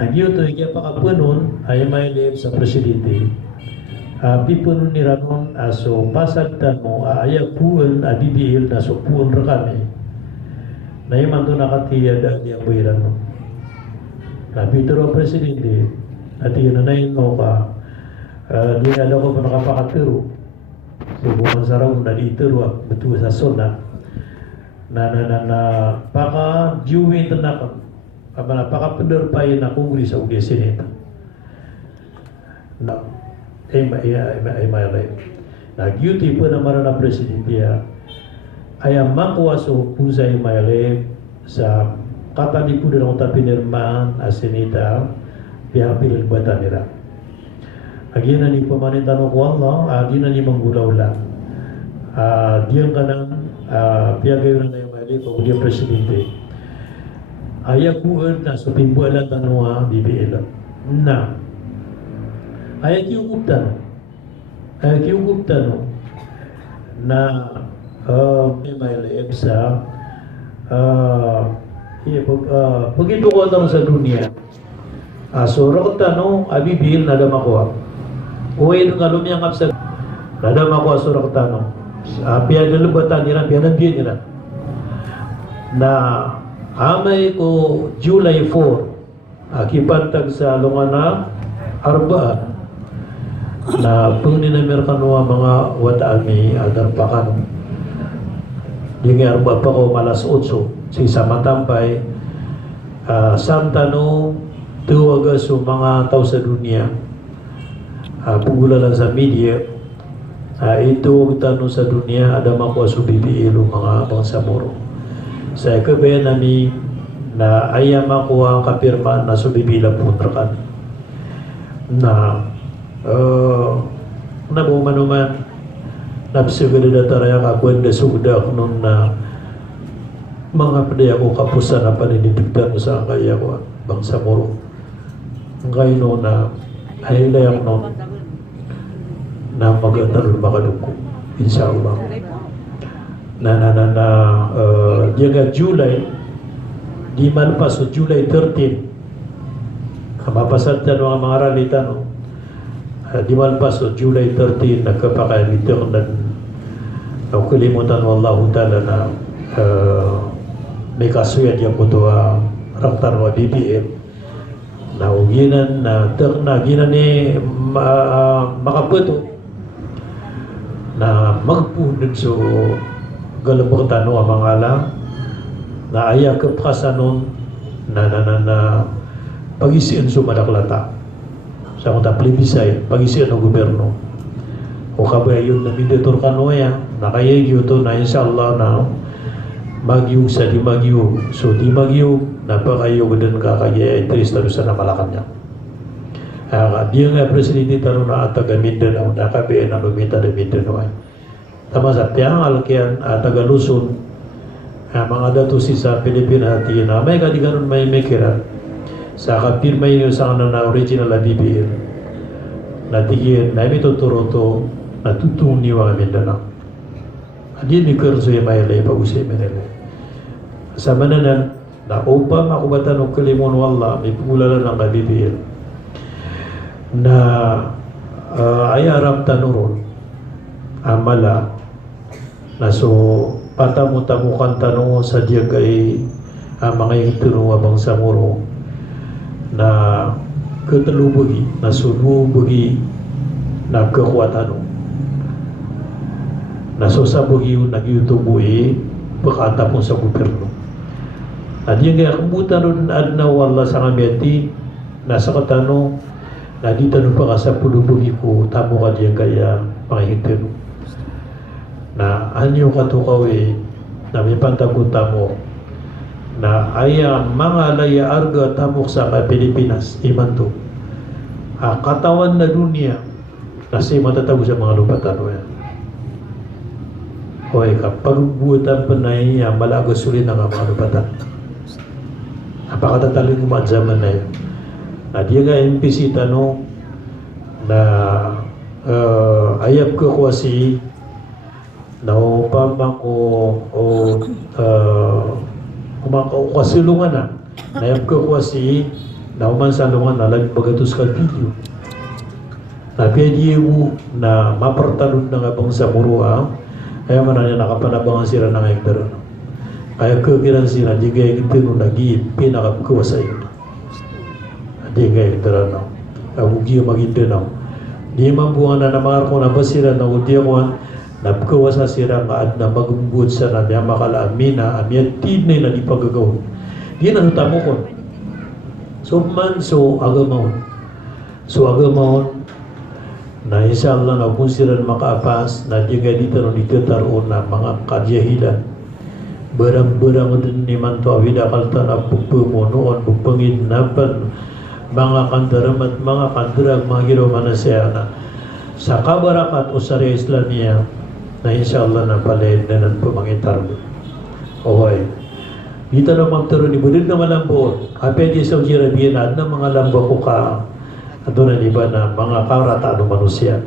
ang yuto kaya pakapunon ay may live sa Presidente pipunon ni Ranon so pasag tanong ayakuan BBL na supuan ra kami na yung manto nakatiyad ang diyang buhiran no Kapitero Presidente at yun na yun ka di na daw ko pa nakapakatiro so bumansaraw na ditiro at betul sa sona na paka juwin na paka penderpay na Kongres sa Ugya Senate na ay nag-duty po naman na Presidente ay makuha so pusay may sa kapag di po na akong tapinirmaan as Senita pihak piling bata nila agi na ni pamanin tanong ko Allah di na ni manggulaw lang diyan ka nang pihak kayo na yung mali pag di Presidente ayaw kuhan na so pimbualan tanong BBL na ayaw kiukup tanong na may mali sa begitu ko tahu sa dunia so rakot tanong abibil nada makuha uwi nung alum yang kapsa nada makuha so rakot tanong piya nilubatan nila piya nandiyan nila na amay ko July 4 akipantag sa lungana arba na pung ninamerkanwa mga watami agar pakan di arba pa ko malas 8 si sama tampay samtano tuwaga sa mga tao sa dunia pugulalan sa media ito tanong sa dunia ada makuha sa BBL mga bangsa moro sa ikabayan nami na ayam makuha ang kapirmaan na sa BBL puntra kami na nabumanuman napsigada dataraya kakwenda sugda nun na mga padaya ko kapusan na paninidiktan sa kaya ko bangsa moro ngayon no na ay layang no na magandang makaduko inshallah jaga July di malpas so July 13 kamapasad yan mga ralita no di malpas so July 13 nagkapakalitan Kung kalimutan wallahu ta'ala na may kasuyan niya po ito raktar wa BBM na uginan na ginan ni makaputo na magpunod so galabatan o amangala na ayak kasanon na pag-isian so madaklata sa kung taplibisay pag-isian o gobyerno o kabayon na meditor kanoya na kaya to na inshallah na Baguio sa di Baguio. So di Baguio, napakayo ko din kakaya interest na sa namalakan niya. Dia nga presidente tano na taga Mindanao, nakabiyan na lumita na Mindanao. Tama sa tiyang alkian taga Luzon, mga dato si sa Pilipinas at na may kadiganon may mekiran sa kapirma yun sa kanan na original na BBM na tigil na ito Toronto na tutong niwa Mindanao. Adi ni kurso yung may lay pag-usay menele. Sa mananan, na upang makubatan o kalimon wala, may pumulalan ng BBM na ay aram tanuron amala na so patamu-tamukan tanong sa diya kay mga yung tinuwa bang sa muro na katalubagi na sunubagi na kakuatan nasusabog yung nag-YouTube pagkatapon sa gobyerno. At yung kabutan nun na wala sa kameti, nasa katano, na di tanong pa ka sa pulubugi ko, tamo ka diyan kaya pangihintin. Na anyo katukaw na may pantagunta mo, na ay mga laya arga tamok sa Pilipinas, iman to. Katawan na dunia, kasi matatagos sa mga lupatan mo yan. Hoy, kapag buutan pa na iya, malagos ulit ang mga lupatan. Napakatatalin mo ang zaman na yun. Na diya nga NPC tanong na ayap ko kasi na upamang o kasilungan na ayap ko kasi na umansalungan na lagi bagatos ka video na pwede mo na mapartalon na nga bang sa muruha kaya man na nakapanabangan sila ng hektar. Kaya kagiran sila, di kaya ito nung nag-iip, pinakapagawa sa iyo. Di kaya ito na, huwag yung mag-ito na. Di man buwan na namangar ko na ba sila na huwag yung napagawa sa sila at na mag-umbud sa na niya makalaamina, amyan tinay na di pagagawa. Di na nutamo ko. So man, so agamahon. So agamahon, na inshallah na kung sila makaapas na di kaya dito nung dito taroon na mga kadyahilan barang-barang din ni manto awida kalta na pagpumo noon pagpanginapan mga kandaram at mga kandarag mga girawa na siya na sa kabarakat o sa Islamia na inshallah na palaid na ng pumangitar okay dito na magtaro ni Budid na malambo kapag sa Saudi Arabia na mga lambo ko ka at doon na iba na mga karatano manusia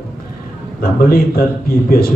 na malintan PPS